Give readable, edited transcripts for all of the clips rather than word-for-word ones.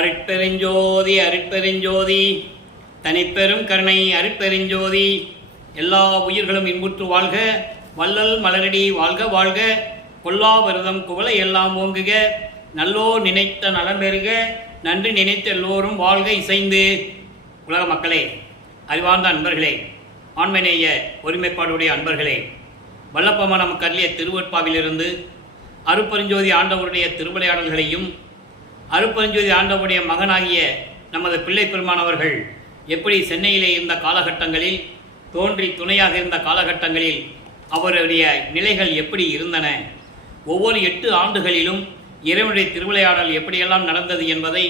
அருட்பெருஞ்சோதி அருட்பெருஞ்சோதி தனிப்பெரும் கருணை அருட்பெருஞ்சோதி. எல்லா உயிர்களும் இன்புற்று வாழ்க, வள்ளல் மலரடி வாழ்க வாழ்க, கொல்லா விரதம் குவளை எல்லாம் ஓங்குக, நல்லோ நினைத்த நலன் பெறுக, நன்றி நினைத்த எல்லோரும் வாழ்க இசைந்து. உலக மக்களே, அறிவார்ந்த அன்பர்களே, ஆண்மநேய ஒருமைப்பாடுடைய அன்பர்களே, வல்லப்பமா நமக்கு அருளிய திருவற்பாவிலிருந்து அருட்பெருஞ்சோதி ஆண்டவருடைய திருவிளையாடல்களையும் அருட்பெருஞ்சோதி ஆண்டவருடைய மகனாகிய நமது பிள்ளை பெருமானவர்கள் எப்படி சென்னையிலே இருந்த காலகட்டங்களில் தோன்றி துணையாக இருந்த காலகட்டங்களில் அவருடைய நிலைகள் எப்படி இருந்தன, ஒவ்வொரு 8 ஆண்டுகளிலும் இறைவனுடைய திருவிளையாடல் எப்படியெல்லாம் நடந்தது என்பதை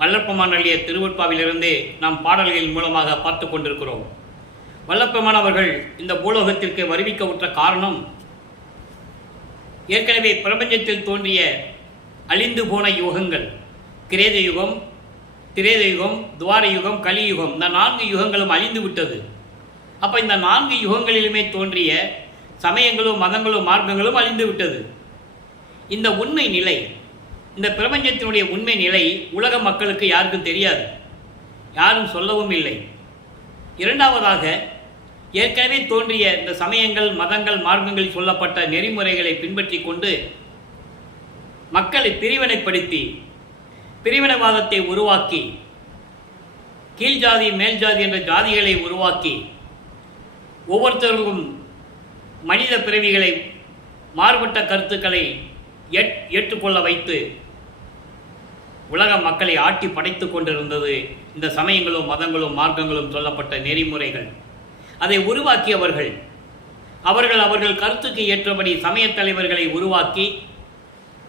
வல்லப்பெருமானுடைய திருவற்பாவிலிருந்து நாம் பாடல்களின் மூலமாக பார்த்து கொண்டிருக்கிறோம். வல்லப்பெருமான் அவர்கள் இந்த பூலோகத்திற்கு வருவிக்க உற்ற காரணம், ஏற்கனவே பிரபஞ்சத்தில் தோன்றிய அழிந்து போன யுகங்கள், கிரேத யுகம், திரேத யுகம், துவார யுகம், கலியுகம், இந்த 4 யுகங்களும் அழிந்து விட்டது. அப்போ இந்த 4 யுகங்களிலுமே தோன்றிய சமயங்களும் மதங்களும் மார்க்கங்களும் அழிந்து விட்டது. இந்த உண்மை நிலை, இந்த பிரபஞ்சத்தினுடைய உண்மை நிலை உலக மக்களுக்கு யாருக்கும் தெரியாது, யாரும் சொல்லவும் இல்லை. இரண்டாவதாக, ஏற்கனவே தோன்றிய இந்த சமயங்கள் மதங்கள் மார்க்கங்களில் சொல்லப்பட்ட நெறிமுறைகளை பின்பற்றி கொண்டு மக்களை பிரிவினைப்படுத்தி பிரிவினைவாதத்தை உருவாக்கி கீழ் ஜாதி மேல் ஜாதி என்ற ஜாதிகளை உருவாக்கி ஒவ்வொருத்தருக்கும் மனித பிறவிகளை மாறுபட்ட கருத்துக்களை ஏற்றுக்கொள்ள வைத்து உலக மக்களை ஆட்டி படைத்து கொண்டிருந்தது இந்த சமயங்களும் மதங்களும் மார்க்கங்களும் சொல்லப்பட்ட நெறிமுறைகள். அதை உருவாக்கியவர்கள் அவர்கள் கருத்துக்கு ஏற்றபடி சமயத் தலைவர்களை உருவாக்கி,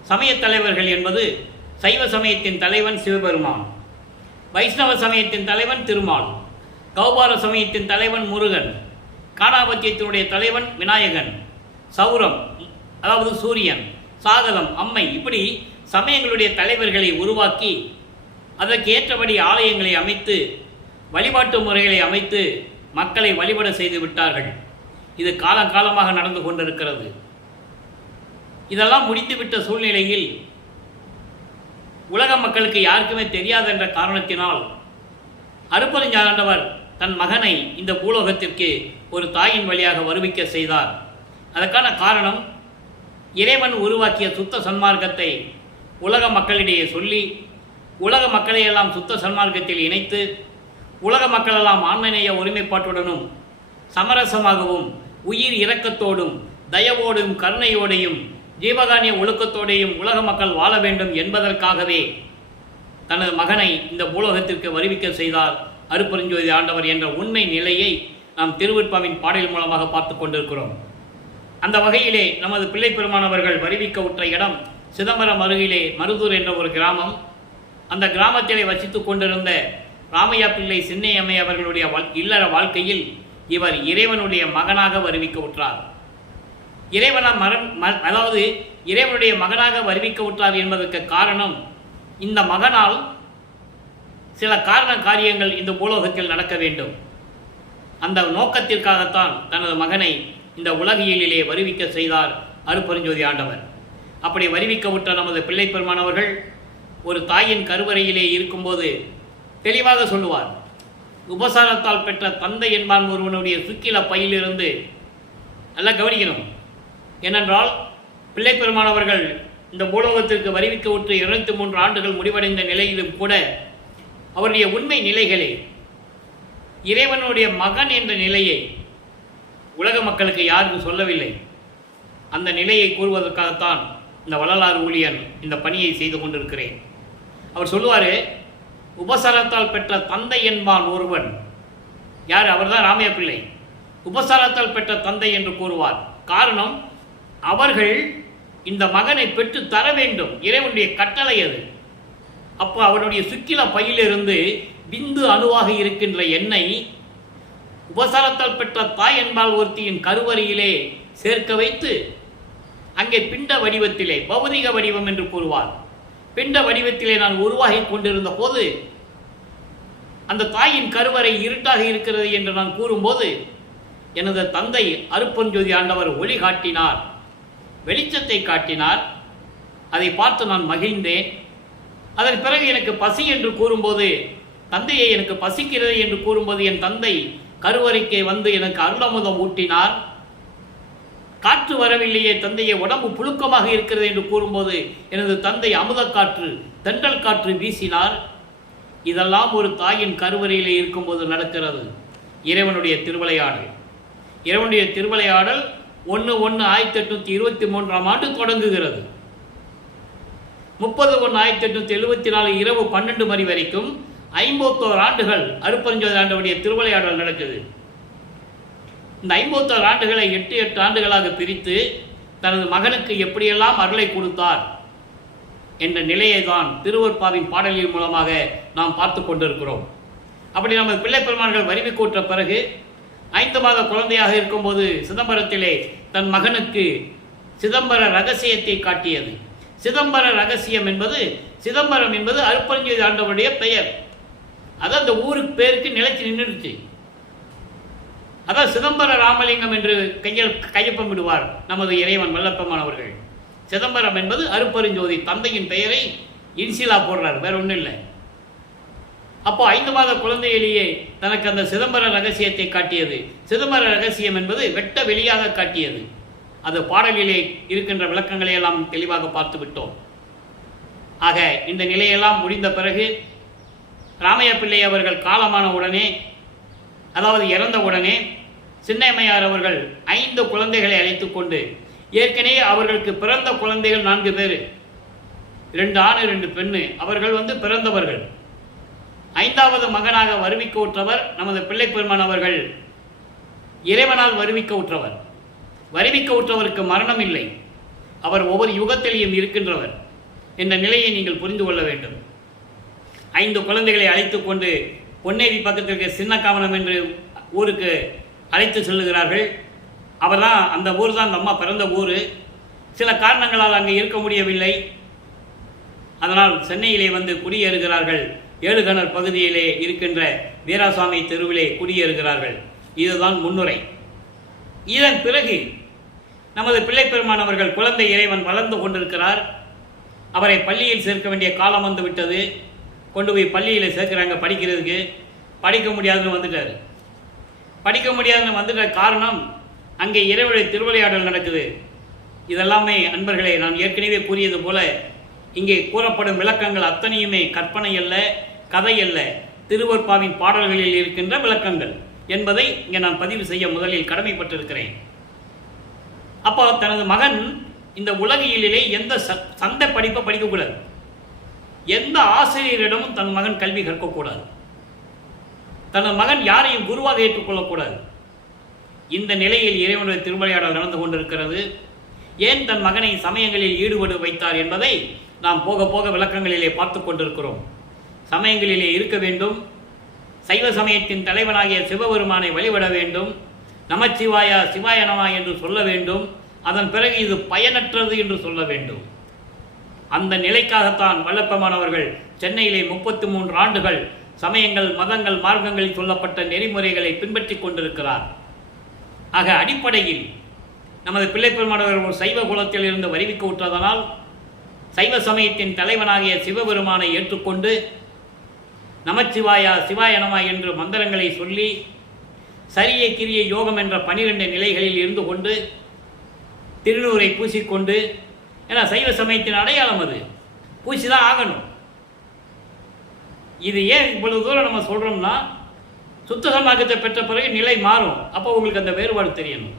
சமயத் தலைவர்கள் என்பது சைவ சமயத்தின் தலைவன் சிவபெருமான், வைஷ்ணவ சமயத்தின் தலைவன் திருமால், கௌபார சமயத்தின் தலைவன் முருகன், காணாபத்தியத்தினுடைய தலைவன் விநாயகன், சௌரம் அதாவது சூரியன், சாகலம் அம்மை, இப்படி சமயங்களுடைய தலைவர்களை உருவாக்கி அதற்கு ஏற்றபடி ஆலயங்களை அமைத்து வழிபாட்டு முறைகளை அமைத்து மக்களை வழிபட செய்து விட்டார்கள். இது காலகாலமாக நடந்து கொண்டிருக்கிறது. இதெல்லாம் முடிந்துவிட்ட சூழ்நிலையில் உலக மக்களுக்கு யாருக்குமே தெரியாது என்ற காரணத்தினால் அருட்பெருஞ்சாண்டவர் தன் மகனை இந்த பூலோகத்திற்கு ஒரு தாயின் வழியாக வருவிக்க செய்தார். அதற்கான காரணம், இறைவன் உருவாக்கிய சுத்த சன்மார்க்கத்தை உலக மக்களிடையே சொல்லி உலக மக்களையெல்லாம் சுத்த சன்மார்க்கத்தில் இணைத்து உலக மக்களெல்லாம் ஆன்மநேய ஒருமைப்பாட்டுடனும் சமரசமாகவும் உயிர் இரக்கத்தோடும் தயவோடும் கருணையோடையும் ஜீவகானிய ஒழுக்கத்தோடையும் உலக மக்கள் வாழ வேண்டும் என்பதற்காகவே தனது மகனை இந்த பூலோகத்திற்கு வருவிக்க செய்தார் அருட்பெருஞ்சோதி ஆண்டவர் என்ற உண்மை நிலையை நாம் திருவற்பாவின் பாடல் மூலமாக பார்த்து கொண்டிருக்கிறோம். அந்த வகையிலே நமது பிள்ளை பெருமானவர்கள் வருவிக்க உற்ற இடம் சிதம்பரம் அருகிலே மருதூர் என்ற ஒரு கிராமம். அந்த கிராமத்திலே வசித்து கொண்டிருந்த ராமையா பிள்ளை சின்னையம்மை அவர்களுடைய இல்லற வாழ்க்கையில் இவர் இறைவனுடைய மகனாக வருவிக்க உற்றார். அதாவது இறைவனுடைய மகனாக வருவிக்க உற்றார் என்பதற்கு காரணம், இந்த மகனால் சில காரியங்கள் இந்த பூலோகத்தில் நடக்க வேண்டும். அந்த நோக்கத்திற்காகத்தான் தனது மகனை இந்த உலகியலிலே வருவிக்க செய்தார் அருட்பெருஞ்சோதி ஆண்டவர். அப்படி வருவிக்க உற்ற நமது பிள்ளை பெருமானவர்கள் ஒரு தாயின் கருவறையிலே இருக்கும்போது தெளிவாக சொல்லுவார், உபசாரத்தால் பெற்ற தந்தை என்பான் ஒருவனுடைய சுக்கில பையிலிருந்து, நல்லா கவனிக்கணும், ஏனென்றால் பிள்ளை பெருமானவர்கள் இந்த பூலோகத்திற்கு வருவிக்க உற்று 203 ஆண்டுகள் முடிவடைந்த நிலையிலும் கூட அவருடைய உண்மை நிலைகளை, இறைவனுடைய மகன் என்ற நிலையை உலக மக்களுக்கு யாருக்கும் சொல்லவில்லை. அந்த நிலையை கூறுவதற்காகத்தான் இந்த வள்ளலார் ஊழியன் இந்த பணியை செய்து கொண்டிருக்கிறேன். அவர் சொல்லுவார், உபசாரத்தால் பெற்ற தந்தை என்பான் ஒருவன். யார்? அவர்தான் ராமையா பிள்ளை. உபசாரத்தால் பெற்ற தந்தை என்று கூறுவார். காரணம், அவர்கள் இந்த மகனை பெற்று தர வேண்டும், இறைவனுடைய கட்டளை அது. அப்போ அவருடைய சுக்கில பையிலிருந்து விந்து அணுவாக இருக்கின்ற எண்ணெய் உபசாரத்தால் பெற்ற தாய் என்பால் ஒருத்தியின் கருவறையிலே சேர்க்க வைத்து அங்கே பிண்ட வடிவத்திலே, பௌதிக வடிவம் என்று கூறுவார், பிண்ட வடிவத்திலே நான் உருவாகி கொண்டிருந்த போது அந்த தாயின் கருவறை இருட்டாக இருக்கிறது என்று நான் கூறும்போது எனது தந்தை அருட்பெருஞ்சோதி ஆண்டவர் ஒளி காட்டினார், வெளிச்சத்தை காட்டினார். அதை பார்த்து நான் மகிழ்ந்தேன். அதன் பிறகு எனக்கு பசி என்று கூறும்போது, தந்தையை எனக்கு பசிக்கிறது என்று கூறும்போது என் தந்தை கருவறைக்கே வந்து எனக்கு அருளமுதம் ஊட்டினார். காற்று வரவில்லையே தந்தையை, உடம்பு புழுக்கமாக இருக்கிறது என்று கூறும்போது எனது தந்தை அமுதக்காற்று தென்றல் காற்று வீசினார். இதெல்லாம் ஒரு தாயின் கருவறையிலே இருக்கும்போது நடக்கிறது. இறைவனுடைய திருவிளையாடல். இறைவனுடைய திருவிளையாடல் 1/1/1823 தொடங்குகிறது. 30/1/1874 இரவு 12 மணி வரைக்கும் 51 ஆண்டுகள் அருட்பெருஞ்சோதி ஆண்டவருடைய திருவிளையாடல் நடக்குது. இந்த 51 ஆண்டுகளை 8 ஆண்டுகளாக பிரித்து தனது மகனுக்கு எப்படியெல்லாம் அருளை கொடுத்தார் என்ற நிலையை தான் திருவருட்பாவின் பாடலின் மூலமாக நாம் பார்த்து கொண்டிருக்கிறோம். அப்படி நமது பிள்ளை பெருமான்கள் வருவி கூற்ற பிறகு 5 மாத குழந்தையாக இருக்கும்போது சிதம்பரத்திலே தன் மகனுக்கு சிதம்பர ரகசியத்தை காட்டியது. சிதம்பர ரகசியம் என்பது, சிதம்பரம் என்பது அருட்பெருஞ்சோதி ஆண்டவருடைய பெயர். அதான் அந்த ஊருக்கு பேருக்கு நிலைச்சு நின்றுடுச்சு. அதான் சிதம்பர ராமலிங்கம் என்று கையொப்பம் விடுவார் நமது இறைவன் வல்லப்பெருமான் அவர்கள். சிதம்பரம் என்பது அருட்பெருஞ்சோதி தந்தையின் பெயரை இன்சிலா போடுறார், வேற ஒன்றும் இல்லை. அப்போ 5 மாத குழந்தையிலேயே தனக்கு அந்த சிதம்பர ரகசியத்தை காட்டியது. சிதம்பர ரகசியம் என்பது வெட்ட வெளியாக காட்டியது. அது பாடலிலே இருக்கின்ற விளக்கங்களை எல்லாம் தெளிவாக பார்த்து விட்டோம். ஆக இந்த நிலையெல்லாம் முடிந்த பிறகு ராமையா பிள்ளை அவர்கள் காலமான உடனே, அதாவது இறந்த உடனே, சின்னையம்மையார் அவர்கள் 5 குழந்தைகளை அழைத்து கொண்டு, ஏற்கனவே அவர்களுக்கு பிறந்த குழந்தைகள் 4 பேர், 2 ஆண் 2 பெண்ணு, அவர்கள் பிறந்தவர்கள். 5வது மகனாக வருவிக்க உற்றவர் நமது பிள்ளை பெருமான் அவர்கள் இறைவனால் வருவிக்க உற்றவர். வருவிக்க உற்றவருக்கு மரணம் இல்லை, அவர் ஒவ்வொரு யுகத்திலேயும் இருக்கின்றவர் என்ற நிலையை நீங்கள் புரிந்து கொள்ள வேண்டும். 5 குழந்தைகளை அழைத்து கொண்டு பொன்னேரி பக்கத்தில் இருக்க சின்ன காவனம் என்று ஊருக்கு அழைத்து செல்லுகிறார்கள். அவர் தான், அந்த ஊர் தான் அந்த அம்மா பிறந்த ஊர். சில காரணங்களால் அங்கே இருக்க முடியவில்லை. அதனால் சென்னையிலே வந்து குடியேறுகிறார்கள். ஏழுகணர் பகுதியிலே இருக்கின்ற வீராசாமி தெருவிலே குடியேறுகிறார்கள். இதுதான் முன்னுரை. இதன் பிறகு நமது பிள்ளை பெருமான் அவர்கள் குழந்தை இறைவன் வளர்ந்து கொண்டிருக்கிறார். அவரை பள்ளியில் சேர்க்க வேண்டிய காலம் வந்து விட்டது. கொண்டு போய் பள்ளியில் சேர்க்குறாங்க படிக்கிறதுக்கு. படிக்க முடியாதுன்னு வந்துட்டார். படிக்க முடியாதுன்னு வந்துட்ட காரணம், அங்கே இறைவனுடைய திருவிளையாடல் நடக்குது. இதெல்லாமே அன்பர்களே, நான் ஏற்கனவே கூறியது போல இங்கே கூறப்படும் விளக்கங்கள் அத்தனையுமே கற்பனை அல்ல, கதை அல்ல, திருவருட்பாவின் பாடல்களில் இருக்கின்ற விளக்கங்கள் என்பதை இங்கே நான் பதிவு செய்ய முதலில் கடமைப்பட்டிருக்கிறேன். அப்போ தனது மகன் இந்த உலகியலிலே எந்த சந்தை படிப்பை படிக்கக்கூடாது, எந்த ஆசிரியரிடமும் தன் மகன் கல்வி கற்கக்கூடாது, தனது மகன் யாரையும் குருவாக ஏற்றுக்கொள்ளக்கூடாது. இந்த நிலையில் இறைவனுடைய திருவிளையாடல் நடந்து கொண்டிருக்கிறது. ஏன் தன் மகனை சமயங்களில் ஈடுபட வைத்தார் என்பதை நாம் போக போக விளக்கங்களிலே பார்த்து கொண்டிருக்கிறோம். சமயங்களிலே இருக்க வேண்டும், சைவ சமயத்தின் தலைவனாகிய சிவபெருமானை வழிபட வேண்டும், நமச்சிவாயா சிவாய நம என்று சொல்ல வேண்டும். அதன் பிறகு இது பயனற்றது என்று சொல்ல வேண்டும். அந்த நிலைக்காகத்தான் வல்லப்பெருமானவர்கள் சென்னையிலே 33 ஆண்டுகள் சமயங்கள், மதங்கள், மார்க்கங்களில் சொல்லப்பட்ட நெறிமுறைகளை பின்பற்றி கொண்டிருக்கிறார். ஆக அடிப்படையில் நமது பிள்ளை பெருமானவர்கள் ஒரு சைவ குலத்தில் இருந்து வருவிக்க உற்றதனால் சைவ சமயத்தின் தலைவனாகிய சிவபெருமானை ஏற்றுக்கொண்டு நமச்சிவாயா சிவாய நம என்று மந்திரங்களை சொல்லி சரிய கிரிய யோகம் என்ற 12 நிலைகளில் இருந்து கொண்டு திருநூரை பூசிக்கொண்டு, ஏன்னா சைவ சமயத்தின் அடையாளம் அது, பூசிதான் ஆகணும். இது ஏன் இவ்வளவு தூரம் நம்ம சொல்கிறோம்னா, சுத்த சமாக்கத்தை பெற்ற பிறகு நிலை மாறும். அப்போ உங்களுக்கு அந்த வேறுபாடு தெரியணும்.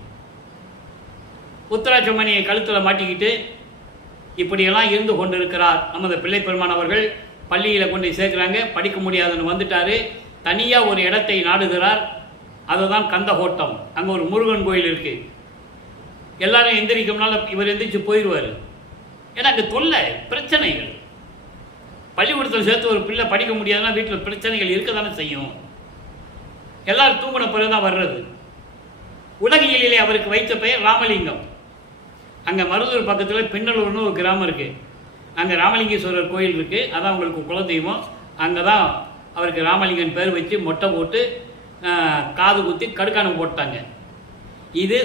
உத்தராட்சமணியை கழுத்தில் மாட்டிக்கிட்டு இப்படியெல்லாம் இருந்து கொண்டிருக்கிறார் நமது பிள்ளை பெருமான் அவர்கள். பள்ளியில் கொண்டு சேர்க்குறாங்க, படிக்க முடியாதுன்னு வந்துட்டார். தனியாக ஒரு இடத்தை நாடுகிறார். அதுதான் கந்தகோட்டம். அங்கே ஒரு முருகன் கோயில் இருக்குது. எல்லாரும் எந்திரிக்கும்னால இவர் எந்திரிச்சு போயிடுவார். ஏன்னா அங்கே தொல்லை, பிரச்சனைகள். பள்ளிக்கூடத்தில் சேர்த்து ஒரு பிள்ளை படிக்க முடியாதுன்னா வீட்டில் பிரச்சனைகள் இருக்க தானே செய்யும். எல்லாரும் தூங்கின பிறகு தான் வர்றது. உலகியலிலே அவருக்கு வைத்த பெயர் ராமலிங்கம். அங்கே மருதூர் பக்கத்தில் பின்னலூர்னு ஒரு கிராமம் இருக்குது. அங்கே ராமலிங்கேஸ்வரர் கோயில் இருக்குது. அதான் உங்களுக்கு குலதெய்வம். அங்கே தான் அவருக்கு ராமலிங்கன் பேர் வச்சு மொட்டை போட்டு காது குத்தி கடுக்கானம் போட்டாங்க. இது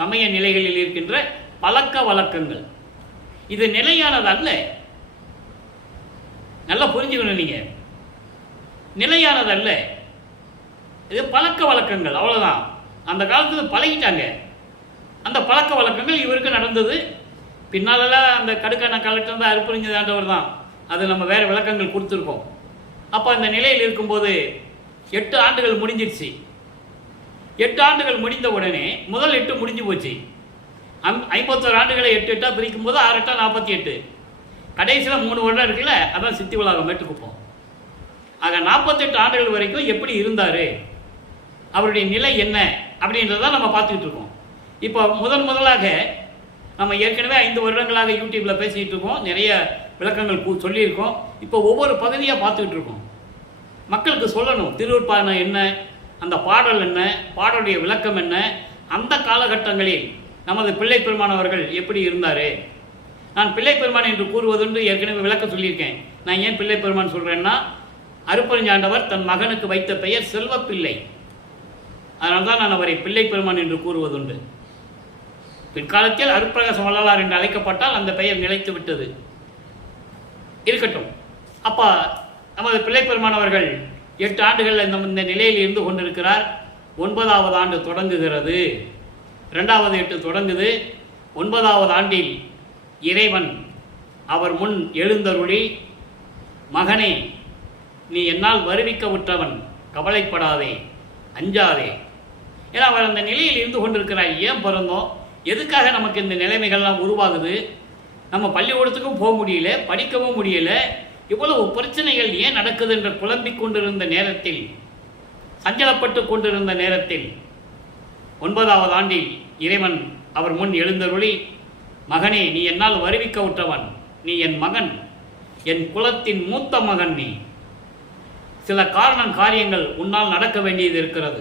சமய நிலைகளில் இருக்கின்ற பழக்க வழக்கங்கள். இது நிலையானது அல்ல. நல்லா புரிஞ்சுக்கணும். நீங்கள் நிலையானதல்ல, இது பழக்க வழக்கங்கள், அவ்வளோதான். அந்த காலத்தில் பழகிட்டாங்க. அந்த பழக்க வழக்கங்கள் இவருக்கு நடந்தது. பின்னாலெல்லாம் அந்த கடுக்கான கலெக்டர் தான் அருப்புரிஞ்சது ஆண்டவர் தான், அது நம்ம வேறு விளக்கங்கள் கொடுத்துருக்கோம். அப்போ அந்த நிலையில் இருக்கும்போது 8 ஆண்டுகள் முடிஞ்சிருச்சு. 8 ஆண்டுகள் முடிந்த உடனே முதல் 8 முடிஞ்சு போச்சு. 51 ஆண்டுகளை 8 8 பிரிக்கும் போது 6 8 48. கடைசியில் 3 வருடம் இருக்குல்ல, அதான் சித்தி வளாகம் மேட்டுக்குப்போம். ஆக 48 ஆண்டுகள் வரைக்கும் எப்படி இருந்தார், அவருடைய நிலை என்ன அப்படின்றதான் நம்ம பார்த்துக்கிட்டு இருக்கோம். இப்போ முதலாக நம்ம ஏற்கனவே 5 வருடங்களாக யூடியூப்பில் பேசிகிட்டு இருக்கோம், நிறைய விளக்கங்கள் சொல்லியிருக்கோம். இப்போ ஒவ்வொரு பகுதியாக பார்த்துக்கிட்டு இருக்கோம். மக்களுக்கு சொல்லணும் திருவருட்பான என்ன, அந்த பாடல் என்ன, பாடலுடைய விளக்கம் என்ன, அந்த காலகட்டங்களில் நமது பிள்ளை பெருமான் அவர்கள் எப்படி இருந்தார். நான் பிள்ளை பெருமான் என்று கூறுவதுண்டு ஏற்கனவே விளக்கம் சொல்லியிருக்கேன். நான் ஏன் பிள்ளை பெருமான் சொல்கிறேன்னா, அருப்பெருஞ்சாண்டவர் தன் மகனுக்கு வைத்த பெயர் செல்வப்பிள்ளை. அதனால தான் நான் அவரை பிள்ளை பெருமான் என்று கூறுவதுண்டு. பிற்காலத்தில் அருட்பிரகாச வள்ளலார் என்று அழைக்கப்பட்டால் அந்த பெயர் நிலைத்து விட்டது. இருக்கட்டும். அப்போ நமது பிள்ளை பெருமான் அவர்கள் 8 ஆண்டுகள் இந்த நிலையில் இருந்து கொண்டிருக்கிறார். 9வது ஆண்டு தொடங்குகிறது. 2வது 8 தொடங்குது. 9வது ஆண்டில் இறைவன் அவர் முன் எழுந்தருளி, மகனே, நீ என்னால் வருவிக்க விட்டவன், கவலைப்படாதே, அஞ்சாதே. ஏன்னா அவர் அந்த நிலையில் இருந்து கொண்டிருக்கிறார். ஏன் பிறந்தோம், எதுக்காக நமக்கு இந்த நிலைமைகள்லாம் உருவாகுது, நம்ம பள்ளிக்கூடத்துக்கும் போக முடியல, படிக்கவும் முடியல, இவ்வளவு பிரச்சனைகள் ஏன் நடக்குது என்று குழம்பிக் கொண்டிருந்த நேரத்தில், சஞ்சலப்பட்டு கொண்டிருந்த நேரத்தில் 9வது ஆண்டில் இறைவன் அவர் முன் எழுந்தருளி, மகனே, நீ என்னால் வருவிக்க விட்டவன், நீ என் மகன், என் குலத்தின் மூத்த மகன், நீ சில காரியங்கள் உன்னால் நடக்க வேண்டியது இருக்கிறது.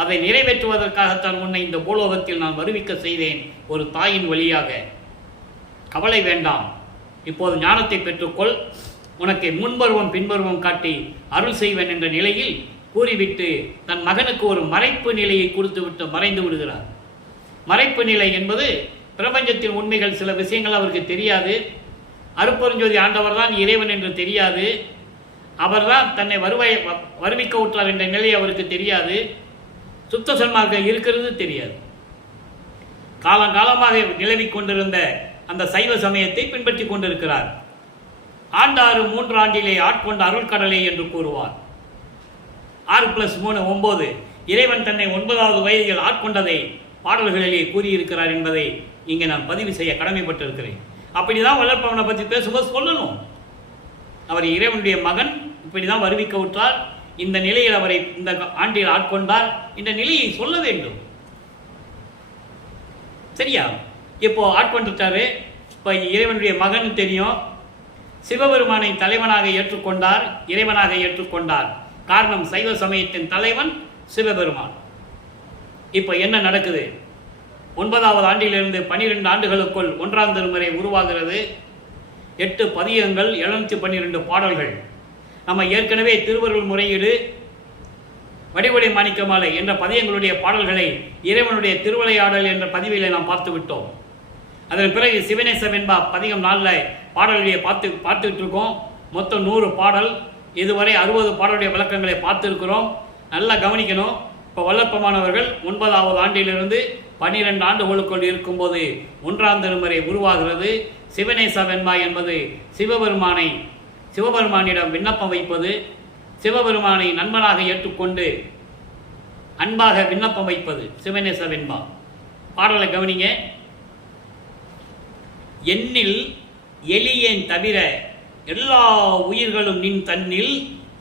அதை நிறைவேற்றுவதற்காகத்தான் உன்னை இந்த பூலோகத்தில் நான் வருவிக்க செய்தேன், ஒரு தாயின் வழியாக. கவலை வேண்டாம், இப்போது ஞானத்தை பெற்றுக்கொள், உனக்கு முன்பருவம் பின்பருவம் காட்டி அருள் செய்வேன் என்ற நிலையில் கூறிவிட்டு தன் மகனுக்கு ஒரு மறைப்பு நிலையை கொடுத்துவிட்டு மறைந்து விடுகிறார். மறைப்பு நிலை என்பது பிரபஞ்சத்தின் உண்மைகள், சில விஷயங்கள் அவருக்கு தெரியாது. அருட்பெருஞ்சோதி ஆண்டவர் தான் இறைவன் என்று தெரியாது. அவர்தான் தன்னை வருவிக்க விட்டார் என்ற நிலை அவருக்கு தெரியாது. சுத்த சன்மார்க்கம் இருக்கிறது தெரியாது. காலங்காலமாக நிலவிக் கொண்டிருந்த அந்த சைவ சமயத்தை பின்பற்றி கொண்டிருக்கிறார். ஆண்டாறு 3 ஆண்டிலே ஆட்கொண்ட அருள்கடலை என்று கூறுவார். 6+3 9. இறைவன் தன்னை 9வது வயதில் ஆட்கொண்டதை பாடல்களிலே கூறியிருக்கிறார் என்பதை இங்கே நான் பதிவு செய்ய கடமைப்பட்டிருக்கிறேன். அப்படிதான் வளர்ப்பவனை பற்றி பேசும்போது சொல்லணும். அவர் இறைவனுடைய மகன், இப்படிதான் வருவிக்க விட்டார், இந்த நிலையில் அவரை இந்த ஆண்டில் ஆட்கொண்டார், இந்த நிலையை சொல்ல வேண்டும். சரியா? இப்போ ஆட்கொண்டுட்டாரு. இப்போ இறைவனுடைய மகன் தெரியும். சிவபெருமானை தலைவனாக ஏற்றுக்கொண்டார், இறைவனாக ஏற்றுக்கொண்டார். காரணம், சைவ சமயத்தின் தலைவன் சிவபெருமான். இப்போ என்ன நடக்குது? 9வது ஆண்டிலிருந்து 12 ஆண்டுகளுக்குள் 1ஆம் திருமுறை உருவாகிறது. 8 பதிகங்கள், 712 பாடல்கள். நம்ம ஏற்கனவே திருவருள் முறையீடு, வடிவடை மாணிக்கமாலை என்ற பதியங்களுடைய பாடல்களை இறைவனுடைய திருவிளையாடல் என்ற பதிவிலே நாம் பார்த்து விட்டோம். அதன் பிறகு சிவனேச வெண்பா பதிகம் 4 பாடல்களை பார்த்துக்கிட்டு இருக்கோம். மொத்தம் 100 பாடல். இதுவரை 60 பாடலுடைய விளக்கங்களை பார்த்துருக்கிறோம். நல்லா கவனிக்கணும். இப்போ வல்லப்பமானவர்கள் 9வது ஆண்டிலிருந்து 12 ஆண்டுகளுக்குள் இருக்கும்போது 1ஆம் திருமுறை உருவாகிறது. சிவனேச வெண்பா என்பது சிவபெருமானிடம் விண்ணப்பம் வைப்பது, சிவபெருமானை நண்பனாக ஏற்றுக்கொண்டு அன்பாக விண்ணப்பம் வைப்பது சிவனேச வெண்பா. பாடலை கவனிங்க. எண்ணில் எளியேன் தவிர எல்லா உயிர்களும் நின் தன்னில்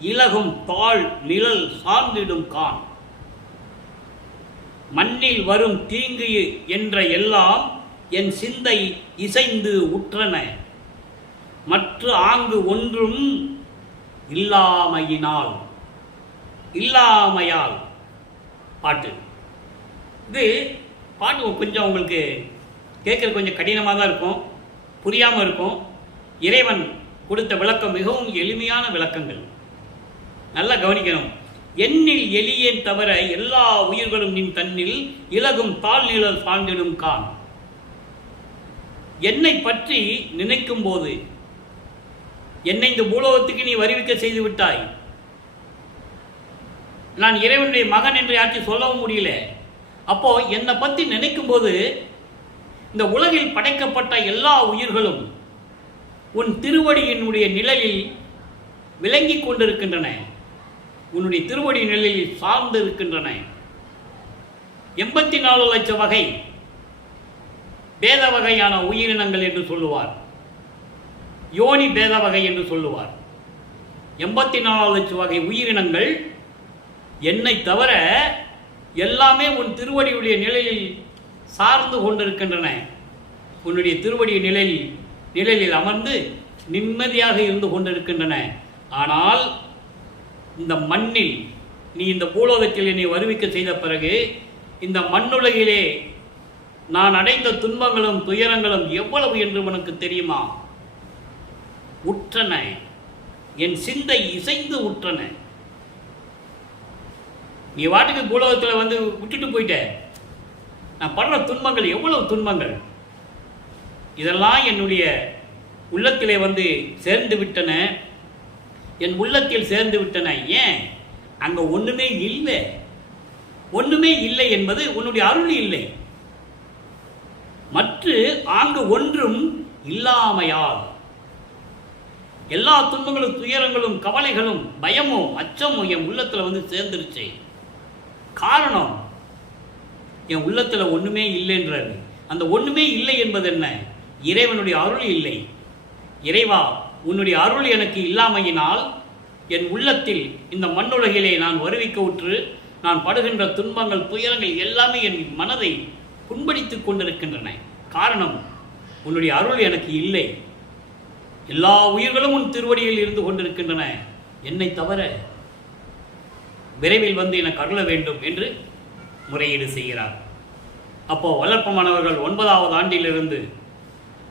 இலகும் தாழ் நிழல் சார்ந்திடும் கான். மண்ணில் வரும் தீங்கு என்ற எல்லாம் என் சிந்தை இசைந்து உற்றன, மற்ற ஆங்கு ஒன்றும் இல்லாமையால். பாட்டு இது பாட்டு கொஞ்சம் உங்களுக்கு கேட்குற கொஞ்சம் கடினமாக தான் இருக்கும், புரியாமல் இருக்கும். இறைவன் கொடுத்த விளக்கம் மிகவும் எளிமையான விளக்கங்கள். நல்லா கவனிக்கணும். எண்ணில் எளியேன் தவிர எல்லா உயிர்களும் நின் தன்னில் இலகும் தாழ் நிழல் சார்ந்திடும் கான். என்னை பற்றி நினைக்கும் போது என்னை இந்த பூலோகத்துக்கு நீ வருவிக்க செய்து விட்டாய். நான் இறைவனுடைய மகன் என்று யாச்சும் சொல்லவும் முடியல. அப்போ என்னை பற்றி நினைக்கும் போது இந்த உலகில் படைக்கப்பட்ட எல்லா உயிர்களும் உன் திருவடியினுடைய நிழலில் விளங்கி கொண்டிருக்கின்றன, உன்னுடைய திருவடி நிழலில் சார்ந்து இருக்கின்றன. 84 லட்சம் வகை பேத வகையான உயிரினங்கள் என்று சொல்லுவார், யோனி பேத வகை என்று சொல்லுவார். 84 லட்சம் வகை உயிரினங்கள் என்னை தவிர எல்லாமே உன் திருவடியுடைய நிழலில் சார்ந்து கொண்டிருக்கின்றன. உன்னுடைய திருவடிய நிழலில் அமர்ந்து நிம்மதியாக இருந்து கொண்டிருக்கின்றன. ஆனால் இந்த மண்ணில் நீ இந்த பூலோகத்தில் என்னை வருவிக்க செய்த பிறகு இந்த மண்ணுலகிலே நான் அடைந்த துன்பங்களும் துயரங்களும் எவ்வளவு என்று உனக்கு தெரியுமா? உற்றன, என் சிந்தை இசைந்து உற்றன. நீ வாட்டுக்கு பூலோகத்தில் வந்து விட்டுட்டு போயிட்ட. நான் படுற துன்பங்கள் எவ்வளவு துன்பங்கள், இதெல்லாம் என்னுடைய உள்ளத்திலே வந்து சேர்ந்து விட்டன, என் உள்ளத்தில் சேர்ந்து விட்டன. ஏன்? அங்கே ஒன்றுமே இல்லை. ஒன்றுமே இல்லை என்பது உன்னுடைய அருள் இல்லை. மற்ற அங்கு ஒன்றும் இல்லாமையால் எல்லா துன்பங்களும் துயரங்களும் கவலைகளும் பயமும் அச்சமும் என் உள்ளத்தில் வந்து சேர்ந்துருச்சு. காரணம், என் உள்ளத்தில் ஒன்றுமே இல்லைன்றாரு. அந்த ஒன்றுமே இல்லை என்பது என்ன? இறைவனுடைய அருள் இல்லை. இறைவா, உன்னுடைய அருள் எனக்கு இல்லாமையினால் என் உள்ளத்தில் இந்த மண்ணுலகிலே நான் வருவிக்க உற்று நான் படுகின்ற துன்பங்கள் துயரங்கள் எல்லாமே என் மனதை புண்படித்துக் கொண்டிருக்கின்றன. காரணம், உன்னுடைய அருள் எனக்கு இல்லை. எல்லா உயிர்களும் உன் திருவடியில் இருந்து கொண்டிருக்கின்றன, என்னை தவிர. விரைவில் வந்து எனக்கு அருள வேண்டும் என்று முறையீடு செய்கிறார். அப்போ வல்லற்பமானவர்கள் 9வது ஆண்டிலிருந்து